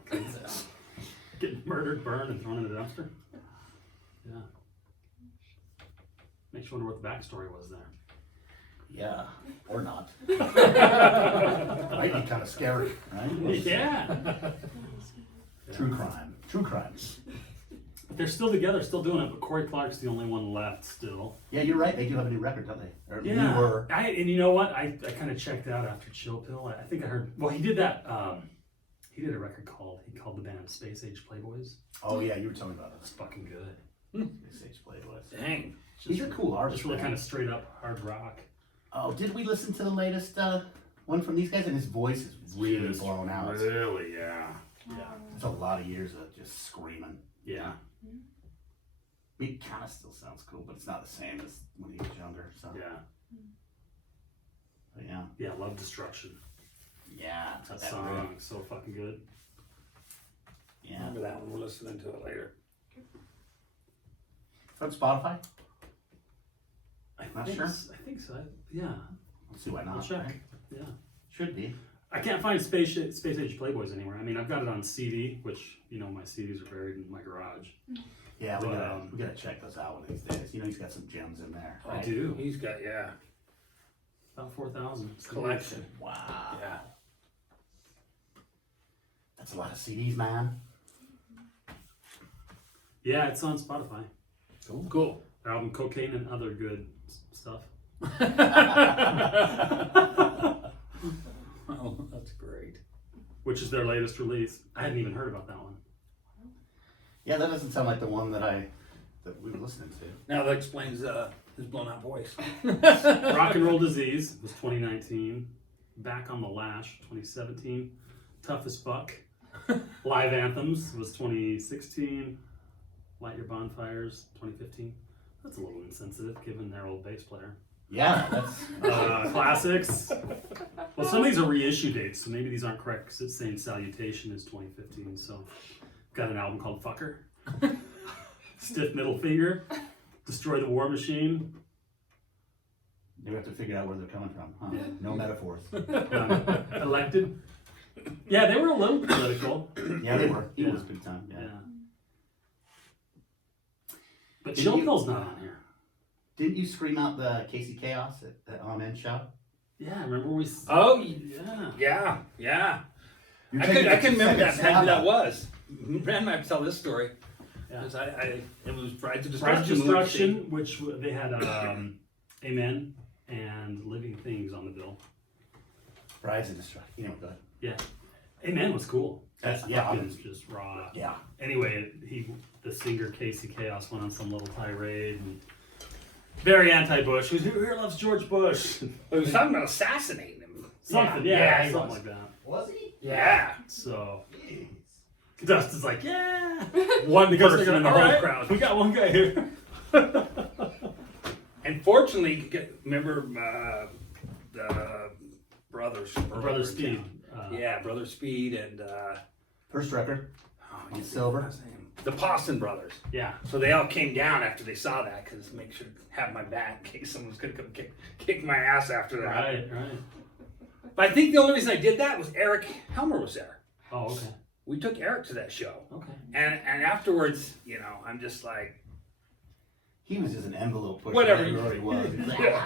Getting murdered, burned, and thrown in the dumpster. Yeah. Makes you wonder what the backstory was there. Yeah. Or not. Might be kind of scary, right? Yeah. True crime. True crimes. But they're still together, still doing it, but Corey Clark's the only one left still. Yeah, you're right. They do have a new record, don't they? Or Yeah. newer. And you know what? I kind of checked out after Chill Pill. I think I heard, well, he did that, he did a record he called the band Space Age Playboys. Oh, yeah, you were telling me about It's this. fucking good. Sage Playboys. Dang. He's a cool artist. Just really man. kind of straight up hard rock. Oh, did we listen to the latest one from these guys? And his voice is really Just blown out. Really, yeah. Yeah. It's a lot of years of just screaming. Yeah. It kind of still sounds cool, but it's not the same as when he was younger. So Yeah. but yeah, Yeah, Love Destruction. yeah, it's That got that song, riff. so fucking good. Yeah, Remember that one? We're listening to it later. it's on Spotify. I Not think sure. I think so. Yeah. Let's see why not. I'll check. right? Yeah. Should be. I can't find Space Age Playboys anywhere. I mean, I've got it on CD, which, you know, my CDs are buried in my garage. Yeah, But, we gotta check those out one of these days. You know, he's got some gems in there. I Right? do. He's got, yeah. About 4,000. Collection. Wow. Yeah. That's a lot of CDs, man. Yeah, it's on Spotify. Cool. Their album Cocaine and Other Good Stuff. Oh, that's great. Which is their latest release. I hadn't even heard about that one. Yeah, that doesn't sound like the one that we were listening to. Now that explains his blown out voice. Rock and Roll Disease was 2019. Back on the Lash, 2017. Tough as Fuck. Live Anthems was 2016. Light Your Bonfires, 2015. That's a little insensitive given their old bass player. Yeah, that's Classics. Well, some of these are reissue dates, so maybe these aren't correct because it's saying Salutation is 2015. So, got an album called Fucker. Stiff Middle Finger. Destroy the War Machine. you have to figure out where they're coming from. Huh? No metaphors. Elected. Yeah, they were a little political. Yeah, they were. He Yeah. was big time. Yeah. Yeah. But Did Chill you- Pill's not on here. Didn't you scream out the Casey Chaos at the Amen show? Yeah, remember we. Oh, Yeah. yeah, yeah. You're I taking can a remember that, second stab that at it. was. Brand might tell this story. Yeah. Because it was Brides of Brides Destruction. of Destruction, which they had Amen and Living Things on the bill. Brides of Destruction. You know, good. Yeah. Amen was cool. That's, yeah, Fucking just raw. yeah. Anyway, the singer Casey Chaos went on some little tirade and very anti-Bush. Who here loves George Bush? He was talking about assassinating him. Something, Yeah, yeah, he something was. like that. Was he? Yeah. So Jeez. Dustin's like, yeah. One Because person they're in the gonna- whole all right. crowd. We got one guy here. And fortunately, remember the brothers. Brother Speed. Yeah, Brother Speed and First record. oh, On you Silver. forgot his name. the Pawson brothers. Yeah. So they all came down after they saw that because make sure to have my back in case someone was gonna come kick my ass after that. Right. But I think the only reason I did that was Eric Helmer was there. Oh, okay. We took Eric to that show, Okay. and afterwards, you know, I'm just like, He was just an envelope pusher. Whatever. He really was. He was like, okay,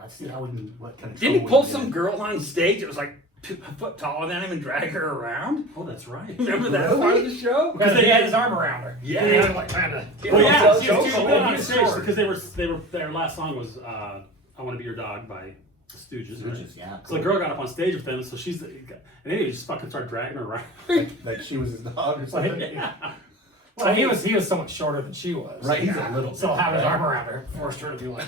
let's see how we can, what kind of didn't he trouble pull we can some get. girl on stage that was like a foot taller than him and drag her around? Oh, that's right. Remember that part of the show? Because he had his arm around her. Yeah. He was like trying to. Oh yeah, She was she was so on stage short. because they were their last song was "I Want to Be Your Dog" by the Stooges. Right? Stooges, yeah. So the girl got up on stage with them, so she's and then he just fucking started dragging her around. Like she was his dog or something. Yeah. Well, he was so much shorter than she was. Right, he's a little. So having his arm around her forced her to be like,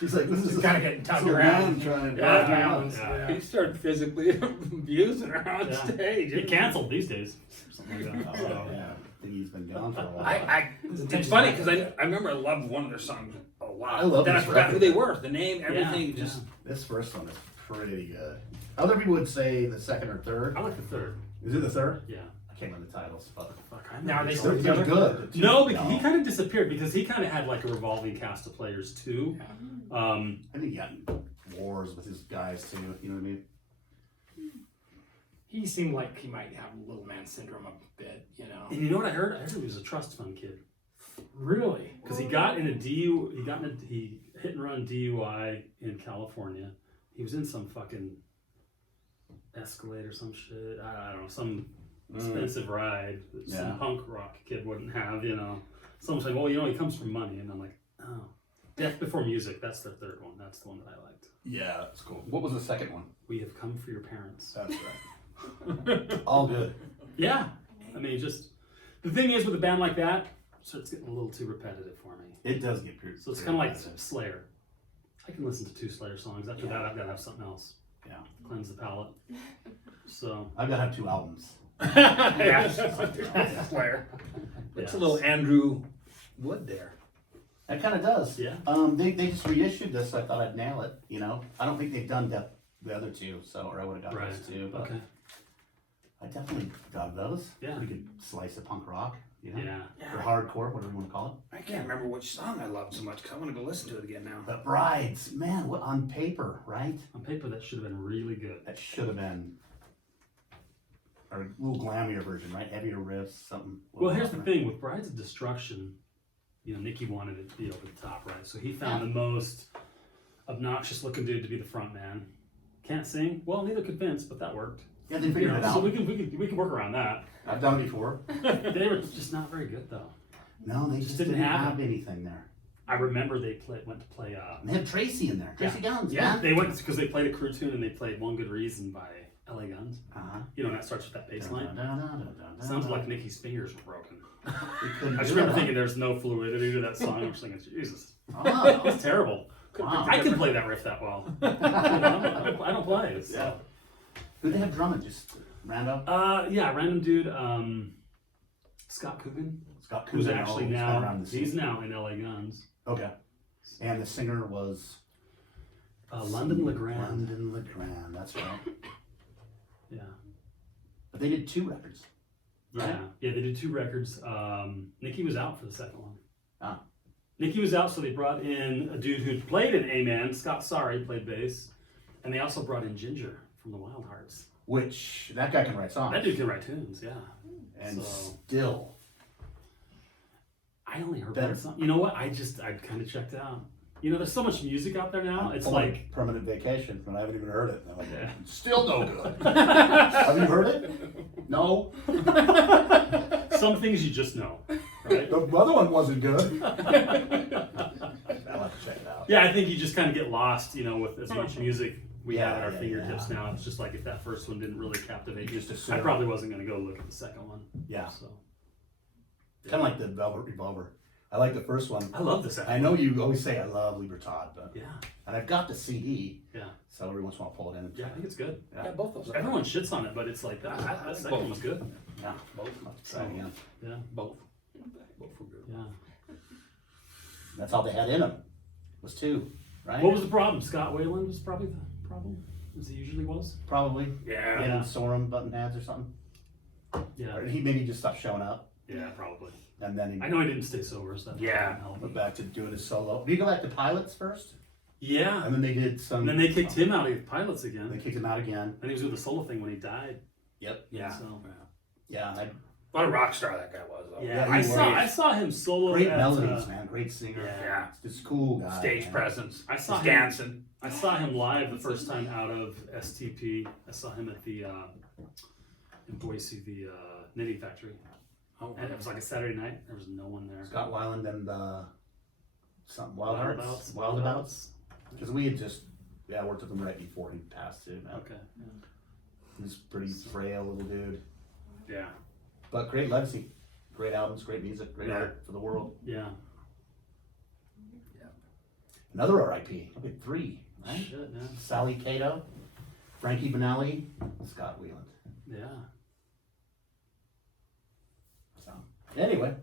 She's like, this is kind of getting tugged some around. man trying to Yeah, balance. yeah. He started physically abusing her on Yeah. stage. He canceled these days. Something like that. Oh, yeah. I think he's been gone for a while. It's funny because I remember I loved one of their songs a lot. I love Then I this forgot who record. they were, the name, everything. Yeah, Just This first one is pretty good. Other people would say the second or third. I like the third. Is it the third? Yeah. I can't remember the titles, but Fuck, I Now know they this still song. they're together? good. No, because he kind of disappeared because he kind of had like a revolving cast of players too. I think he got in wars with his guys too. You know what I mean? He seemed like he might have little man syndrome a bit, you know. And you know what I heard? I heard he was a trust fund kid Really? because he got in a he hit and run DUI in California. He was in some fucking Escalade or some shit. I don't know, some expensive ride that Yeah. some punk rock kid wouldn't have. You know, someone's like, well, you know, he comes from money, and I'm like, oh, Death Before Music. That's their third one. That's the one that I liked. Yeah, that's cool. What was the second one? We Have Come for Your Parents. That's right. All good. Yeah, I mean, just the thing is with a band like that, so it's getting a little too repetitive for me. It does get pretty. So it's kind of like Slayer. I can listen to 2 Slayer songs. After that, I've got to have something else. Yeah. Cleanse the palate. So. I've got to have 2 albums. yeah, Slayer. It's Yeah. a little Andrew Wood there. That kind of does. Yeah. They just reissued this. So I thought I'd nail it. You know, I don't think they've done the other 2, so or I would have got Right. those 2. But Okay. I definitely dug those. Yeah. We could slice of punk rock. You know, Yeah. or hardcore, whatever you want to call it. I can't remember which song I loved so much because I want to go listen to it again now. The Brides, man, what on paper, right? On paper, that should have been really good. That should have been a little glammier version, right? Heavier riffs, something. Well, here's the thing with Brides of Destruction, you know, Nicky wanted it to be over the top, right? So he found the most obnoxious looking dude to be the front man. Can't sing? Well, neither could Vince, but that worked. Yeah, they You figured know, it out. so we can work around that. I've done it before. They were just not very good though. No, they just didn't have anything there. I remember they went to play. And they had Tracy in there. Tracy Guns, Yeah, man. they went because they played a crew tune and they played "One Good Reason" by LA Guns. Uh-huh. You know, and that starts with that bass line. Dun-dun-dun-dun-dun-dun. Sounds like Nicky's fingers were broken. We couldn't I just do remember that. thinking there's no fluidity to that song. I'm just thinking, Jesus, Oh. it's terrible. Wow. I can play that riff that well. I don't play it. So. Yeah. Who they have drumming? Just random? Yeah, random dude, Scott Coogan, Scott who's Coogan, actually he's been now around the he's scene. now in LA Guns. Okay. And the singer was London LeGrand. London LeGrand, that's right. Yeah. But they did 2 records. Yeah, yeah, they did 2 records. Nicky was out for the second one. Ah. Nicky was out, so they brought in a dude who played in Amen, Scott Sorry, played bass, and they also brought in Ginger from the Wild Hearts. Which, that guy can write songs. That dude can write tunes, yeah. And so- still. I only heard Better. one song. You know what? I kind of checked out. You know, there's so much music out there now. It's I'm like, on Permanent Vacation, and I haven't even heard it. And I'm like, Yeah. still no good. Have you heard it? No. some things you just know, right? The other one wasn't good. I'll have to check it out. Yeah, I think you just kind of get lost, you know, with as much music we have at our Yeah, fingertips yeah. now. It's just like if that first one didn't really captivate you, Just assume. I probably wasn't going to go look at the second one. Yeah. So Kind of like the Velvet Revolver. I like the first one. I love this. I know you always say I love Libertad, but Yeah, and I've got the CD. Yeah. So every once in a while I'll pull it in. yeah, I think it's good. Yeah. Yeah, both those. Everyone shits on it, but it's like that second one was good. Yeah. Both. I'll have to try it again. Yeah, Both were good. yeah. That's all they had in them. Was 2, right? What was the problem? Scott Wayland was probably the problem, as he usually was. Probably. Yeah. He had Sorum button heads or something. Yeah. Or he maybe just stopped showing up. Yeah, probably. And then I know he didn't stay sober, so that Yeah. didn't help. went back to doing his solo. Did he go back to Pilots first? Yeah. And then they did some. And then they kicked him out of Pilots again. They kicked him out again. And he was with the solo thing when he died. Yep. Yeah. So, Yeah. What a rock star that guy was, though. yeah, he I saw him solo. Great at, melodies, man. Great singer. yeah. Just cool guy. Stage man. presence. I saw His him. dancing. I saw him live the first time out of STP. I saw him at the in Boise, the Knitting Factory, Oh, and it was like a Saturday night. There was no one there. Scott Weiland and something Wild Wildabouts. Hearts. Wildabouts. Because we had just worked with him right before he passed too. Man. Okay. He was pretty frail little dude, Yeah. but great legacy, great albums, great music, great Yeah. art for the world. Yeah. Another R.I.P. Look at 3, right? Shit, man. Sally Cato, Frankie Benelli, Scott Weiland. Yeah. So anyway,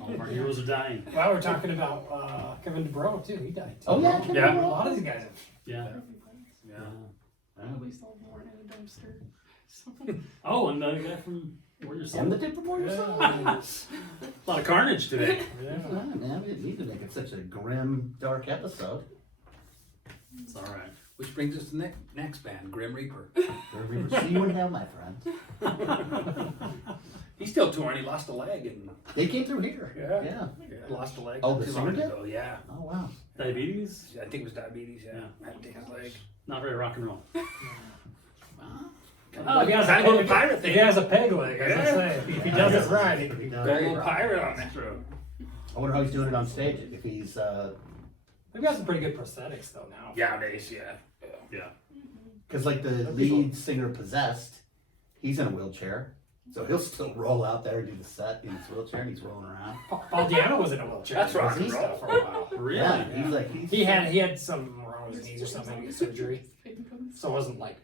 All of our heroes are dying. Well, we're talking about Kevin DeBro too. He died too. oh yeah, Kevin Yeah. A DeBro. lot of these guys have. Yeah. Yeah. Yeah. At least all born in a dumpster. So, Oh, and the guy from Warrior And Son. the Dip Warrior Yeah. Song. A lot of carnage today. Yeah. Man, we didn't need to make it such a grim, dark episode. It's all right. Which brings us to the next band, Grim Reaper. We will see you in hell, my friend. He's still touring. He lost a leg and They came through here. Yeah. Yeah. lost a leg. Oh, not the too singer long did? ago. Yeah. Oh wow. Diabetes? I think it was diabetes. Yeah. Yeah. Had to take his leg. Not very rock and roll. Oh, if he has Kind of a pirate if thing. he has a peg leg, as I Yeah. say, if he does it right, he could be Got a very little rock. pirate on it. True. I wonder how he's doing it on stage. If he's We've got some pretty good prosthetics though now. Nowadays, yeah. Yeah. because like the That'd be lead singer Possessed, he's in a wheelchair, so he'll still roll out there and do the set in his wheelchair, and he's rolling around. Paul Diano was in a wheelchair. That's rock and He roll. stuff for a while. Really? Yeah, Yeah. he's like he's He had something wrong with his knees or something, he had surgery, so it wasn't like,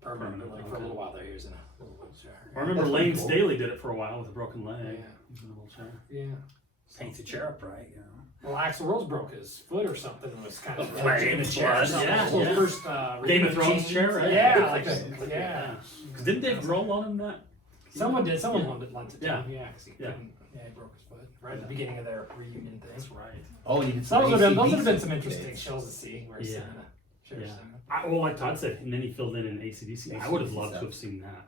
permanent. Like for a little while there, he was in a little wheelchair. I remember That's Lane pretty cool. Staley did it for a while with a broken leg. Yeah. He was in a wheelchair. Yeah. Paints the chair upright, you know. Well, Axl Rose broke his foot or something and was kind of Flames, in the chair. or blood. something. Yeah, His whole yeah. first Game of reunion Thrones season. chair, right? Yeah, Yeah. like yeah. Because didn't Dave Grohl loan him that? Someone did. Someone Yeah. lent it to Yeah. him. Yeah, because he Yeah. couldn't. Yeah, he broke his foot right at the beginning of their reunion thing. That's right. oh, he did Those some would have been AC/DC some interesting dates. shows to see. Where he's Yeah. sitting in a chair Yeah. singing. Well, like Todd said, and then he filled in AC/DC. I would have loved to have seen that.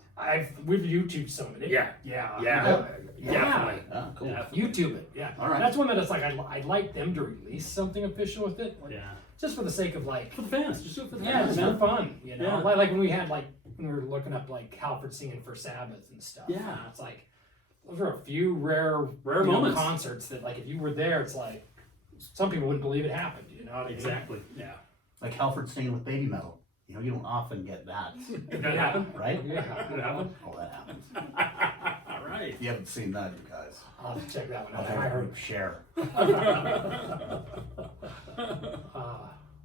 We've YouTubed some of it. Yeah. Yeah. Yeah. Yeah. Definitely. Oh, cool. Yeah. YouTube it. Yeah. All right. That's one that it's like I'd like them to release something official with it. Like, Yeah. just for the sake of like. For the fans, just do it for the Yeah, fans. just for fun, you know. Yeah. Like when we had when we were looking up like Halford singing for Sabbath and stuff. Yeah. You know, it's like those are a few rare Rare moments. concerts that like if you were there, it's like some people wouldn't believe it happened. You know what I mean? Exactly. Yeah. Like Halford singing with Baby Metal. You know, you don't often get that, Did that happen? right? Yeah. Did it happen? Oh, that happens. All right. If you haven't seen that, you guys, I'll have to check that one I'll out. have I a heard. group share.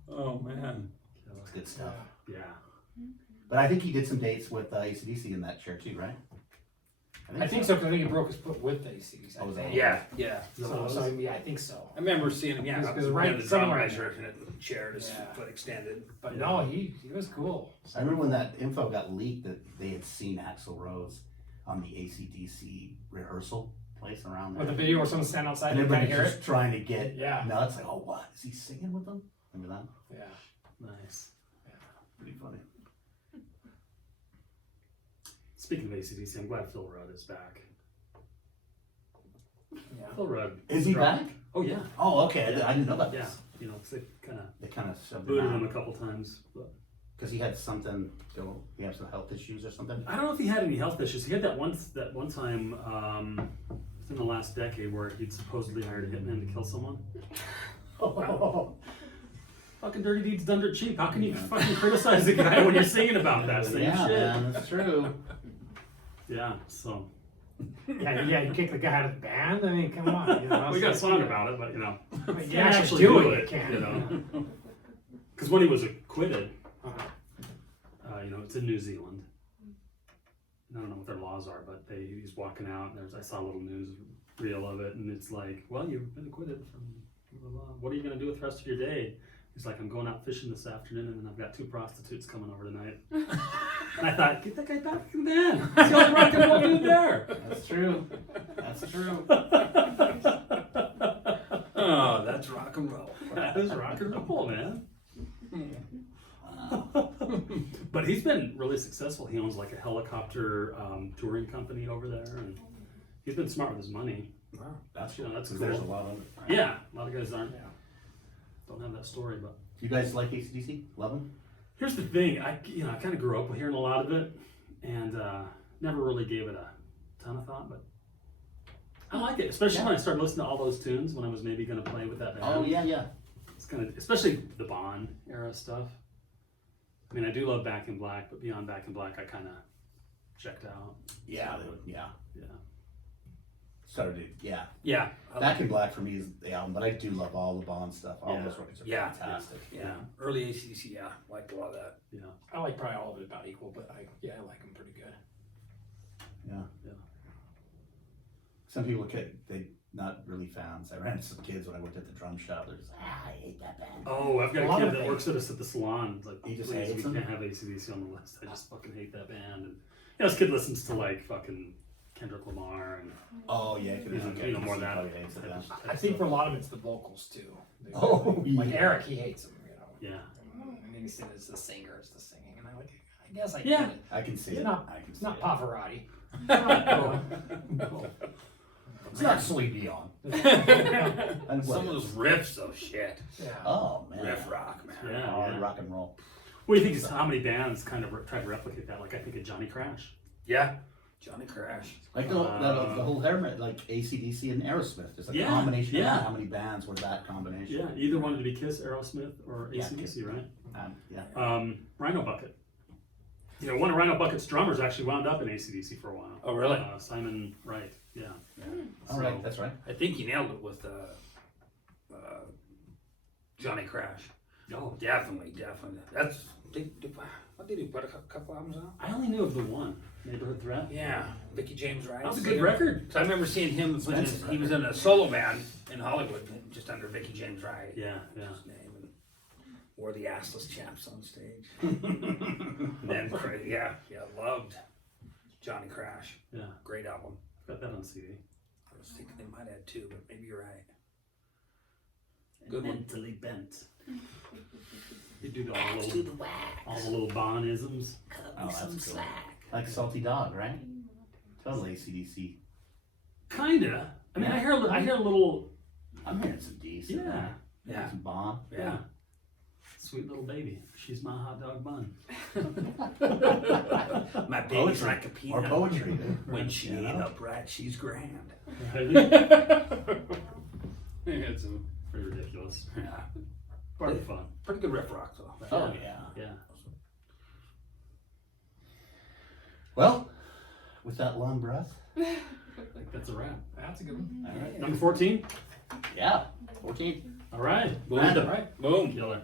Oh, man. That's good stuff. Yeah. But I think he did some dates with AC/DC in that chair too, right? I think so because I think he broke his foot with the ACs. Oh, was that- Yeah, yeah. So yeah, I think so. I remember seeing him, yeah. Because right the drum somewhere- measure in a chair, his Yeah. foot extended. But no, he was cool. I remember when that info got leaked that they had seen Axl Rose on the AC/DC rehearsal place around there. With the video where someone stand outside and and kind of everybody's hear just it. trying to get Yeah. nuts. Like, oh, what? Is he singing with them? Remember that? Yeah. Nice. Pretty funny. Speaking of AC/DC, I'm glad Phil Rudd is back. Yeah. Phil Rudd. Is he dropped- back? Oh yeah. Oh, okay. I didn't know about Yeah. this. You know, 'cause they kind of They kind of shoved booted him him a out couple times, but because he had something go. He had some health issues or something. I don't know if he had any health issues. He had that one time within the last decade where he'd supposedly hired a hitman to kill someone. Fucking dirty deeds done dirt cheap. How can you fucking criticize the guy when you're singing about that same Yeah, shit? man, that's true. Yeah. So Yeah, you kick the guy out of the band. I mean, come on. You know, we got a it's song like, about it, but you know, But you can't actually do it. it. You can't. You know, because when he was acquitted, Uh-huh. you know, it's in New Zealand. I don't know what their laws are, but he's walking out. And I saw a little news reel of it, and it's like, well, you've been acquitted from blah, blah, blah. What are you gonna do with the rest of your day? He's like, I'm going out fishing this afternoon, and then I've got 2 prostitutes coming over tonight. And I thought, get that guy back from the band. He's the only rock and roll dude there. That's true. That's true. Oh, that's rock and roll. That is rock and roll, man. But he's been really successful. He owns like a helicopter touring company over there, and he's been smart with his money. Wow. That's that's cool. There's a lot of it. Yeah, a lot of guys don't have that story. But You guys like AC/DC? Love them? here's the thing: I kind of grew up hearing a lot of it, and never really gave it a ton of thought. But I like it, especially when I started listening to all those tunes when I was maybe going to play with that band. Oh yeah, yeah. It's kind of, especially the Bond era stuff. I mean, I do love Back in Black, but beyond Back in Black, I kind of checked out. Yeah, they would, yeah. Yeah. Started, yeah. Yeah. Back in Black for me is the album, but I do love all the Bond stuff. All Yeah. those records are Yeah. fantastic. Yeah. Early ACDC, yeah. Liked a lot of that. Yeah. I like probably all of it about equal, but I like them pretty good. Yeah. Yeah. Some people they not really fans. I ran into some kids when I worked at the drum shop. They're just I hate that band. Oh, I've got A a lot kid of that things. works with us at the salon. Like, He just please, hates we them? can't have AC/DC on the list. I just fucking hate that band. And this kid listens to like fucking Kendrick Lamar and Oh yeah, He's a- okay, you know, more see that. probably hates it, yeah. I think for a lot of it's the vocals too. Oh, Like yeah. Eric, he hates them. yeah. And then he said it's the singer, it's the singing, and I guess I Yeah. get it. I can see It's it. not- I can It's see not it. Pavarotti. It's not Celine Dion. And what Some of is? those riffs, though, shit. Yeah. Oh man. Riff rock, man. Yeah. Hard rock and roll. What do you think is how many bands kind of try to replicate that? Like I think of Johnny Crash. Yeah. Johnny Crash. Like the whole hair, like AC/DC and Aerosmith. There's a Yeah, combination yeah. of how many bands were that combination. Yeah, either wanted to be Kiss, Aerosmith, or Yeah. AC/DC, right? Yeah. Rhino Bucket. You know, one of Rhino Bucket's drummers actually wound up in AC/DC for a while. Oh, really? Simon Wright. Yeah. All right, that's right. I think you nailed it with Johnny Crash. Oh, Definitely. That's what did he put a couple albums out? I only knew of the one, Neighborhood Threat. Yeah, Vicky James Wright. That was a good record. So I remember seeing him when he was in a solo band in Hollywood, just under Vicky James Wright. Yeah, yeah. His name, and wore the assless chaps on stage. And then, loved Johnny Crash. Yeah, Great album. got that on CD. I was thinking they might have two, but maybe you're right. Good one. Mentally bent. You do all the little Bonisms. Oh, that's cool. Like Salty Dog, right? Totally AC/DC. Kinda. I mean, I hear a little. I'm hearing some decent. Yeah. Yeah. Some Bomb. Yeah. Sweet little baby. She's my hot dog bun. My baby's Poetry. like a Or peanut. poetry. dude. When she You ain't know? upright, she's grand. It's pretty ridiculous. Yeah. Part of the fun. Pretty good riff rock, though. Oh yeah. Yeah. Well, with that long breath. I think that's a wrap. That's a good one. All right. Number 14? Yeah. 14. All right. Boom. Random. All right. Boom. Killer.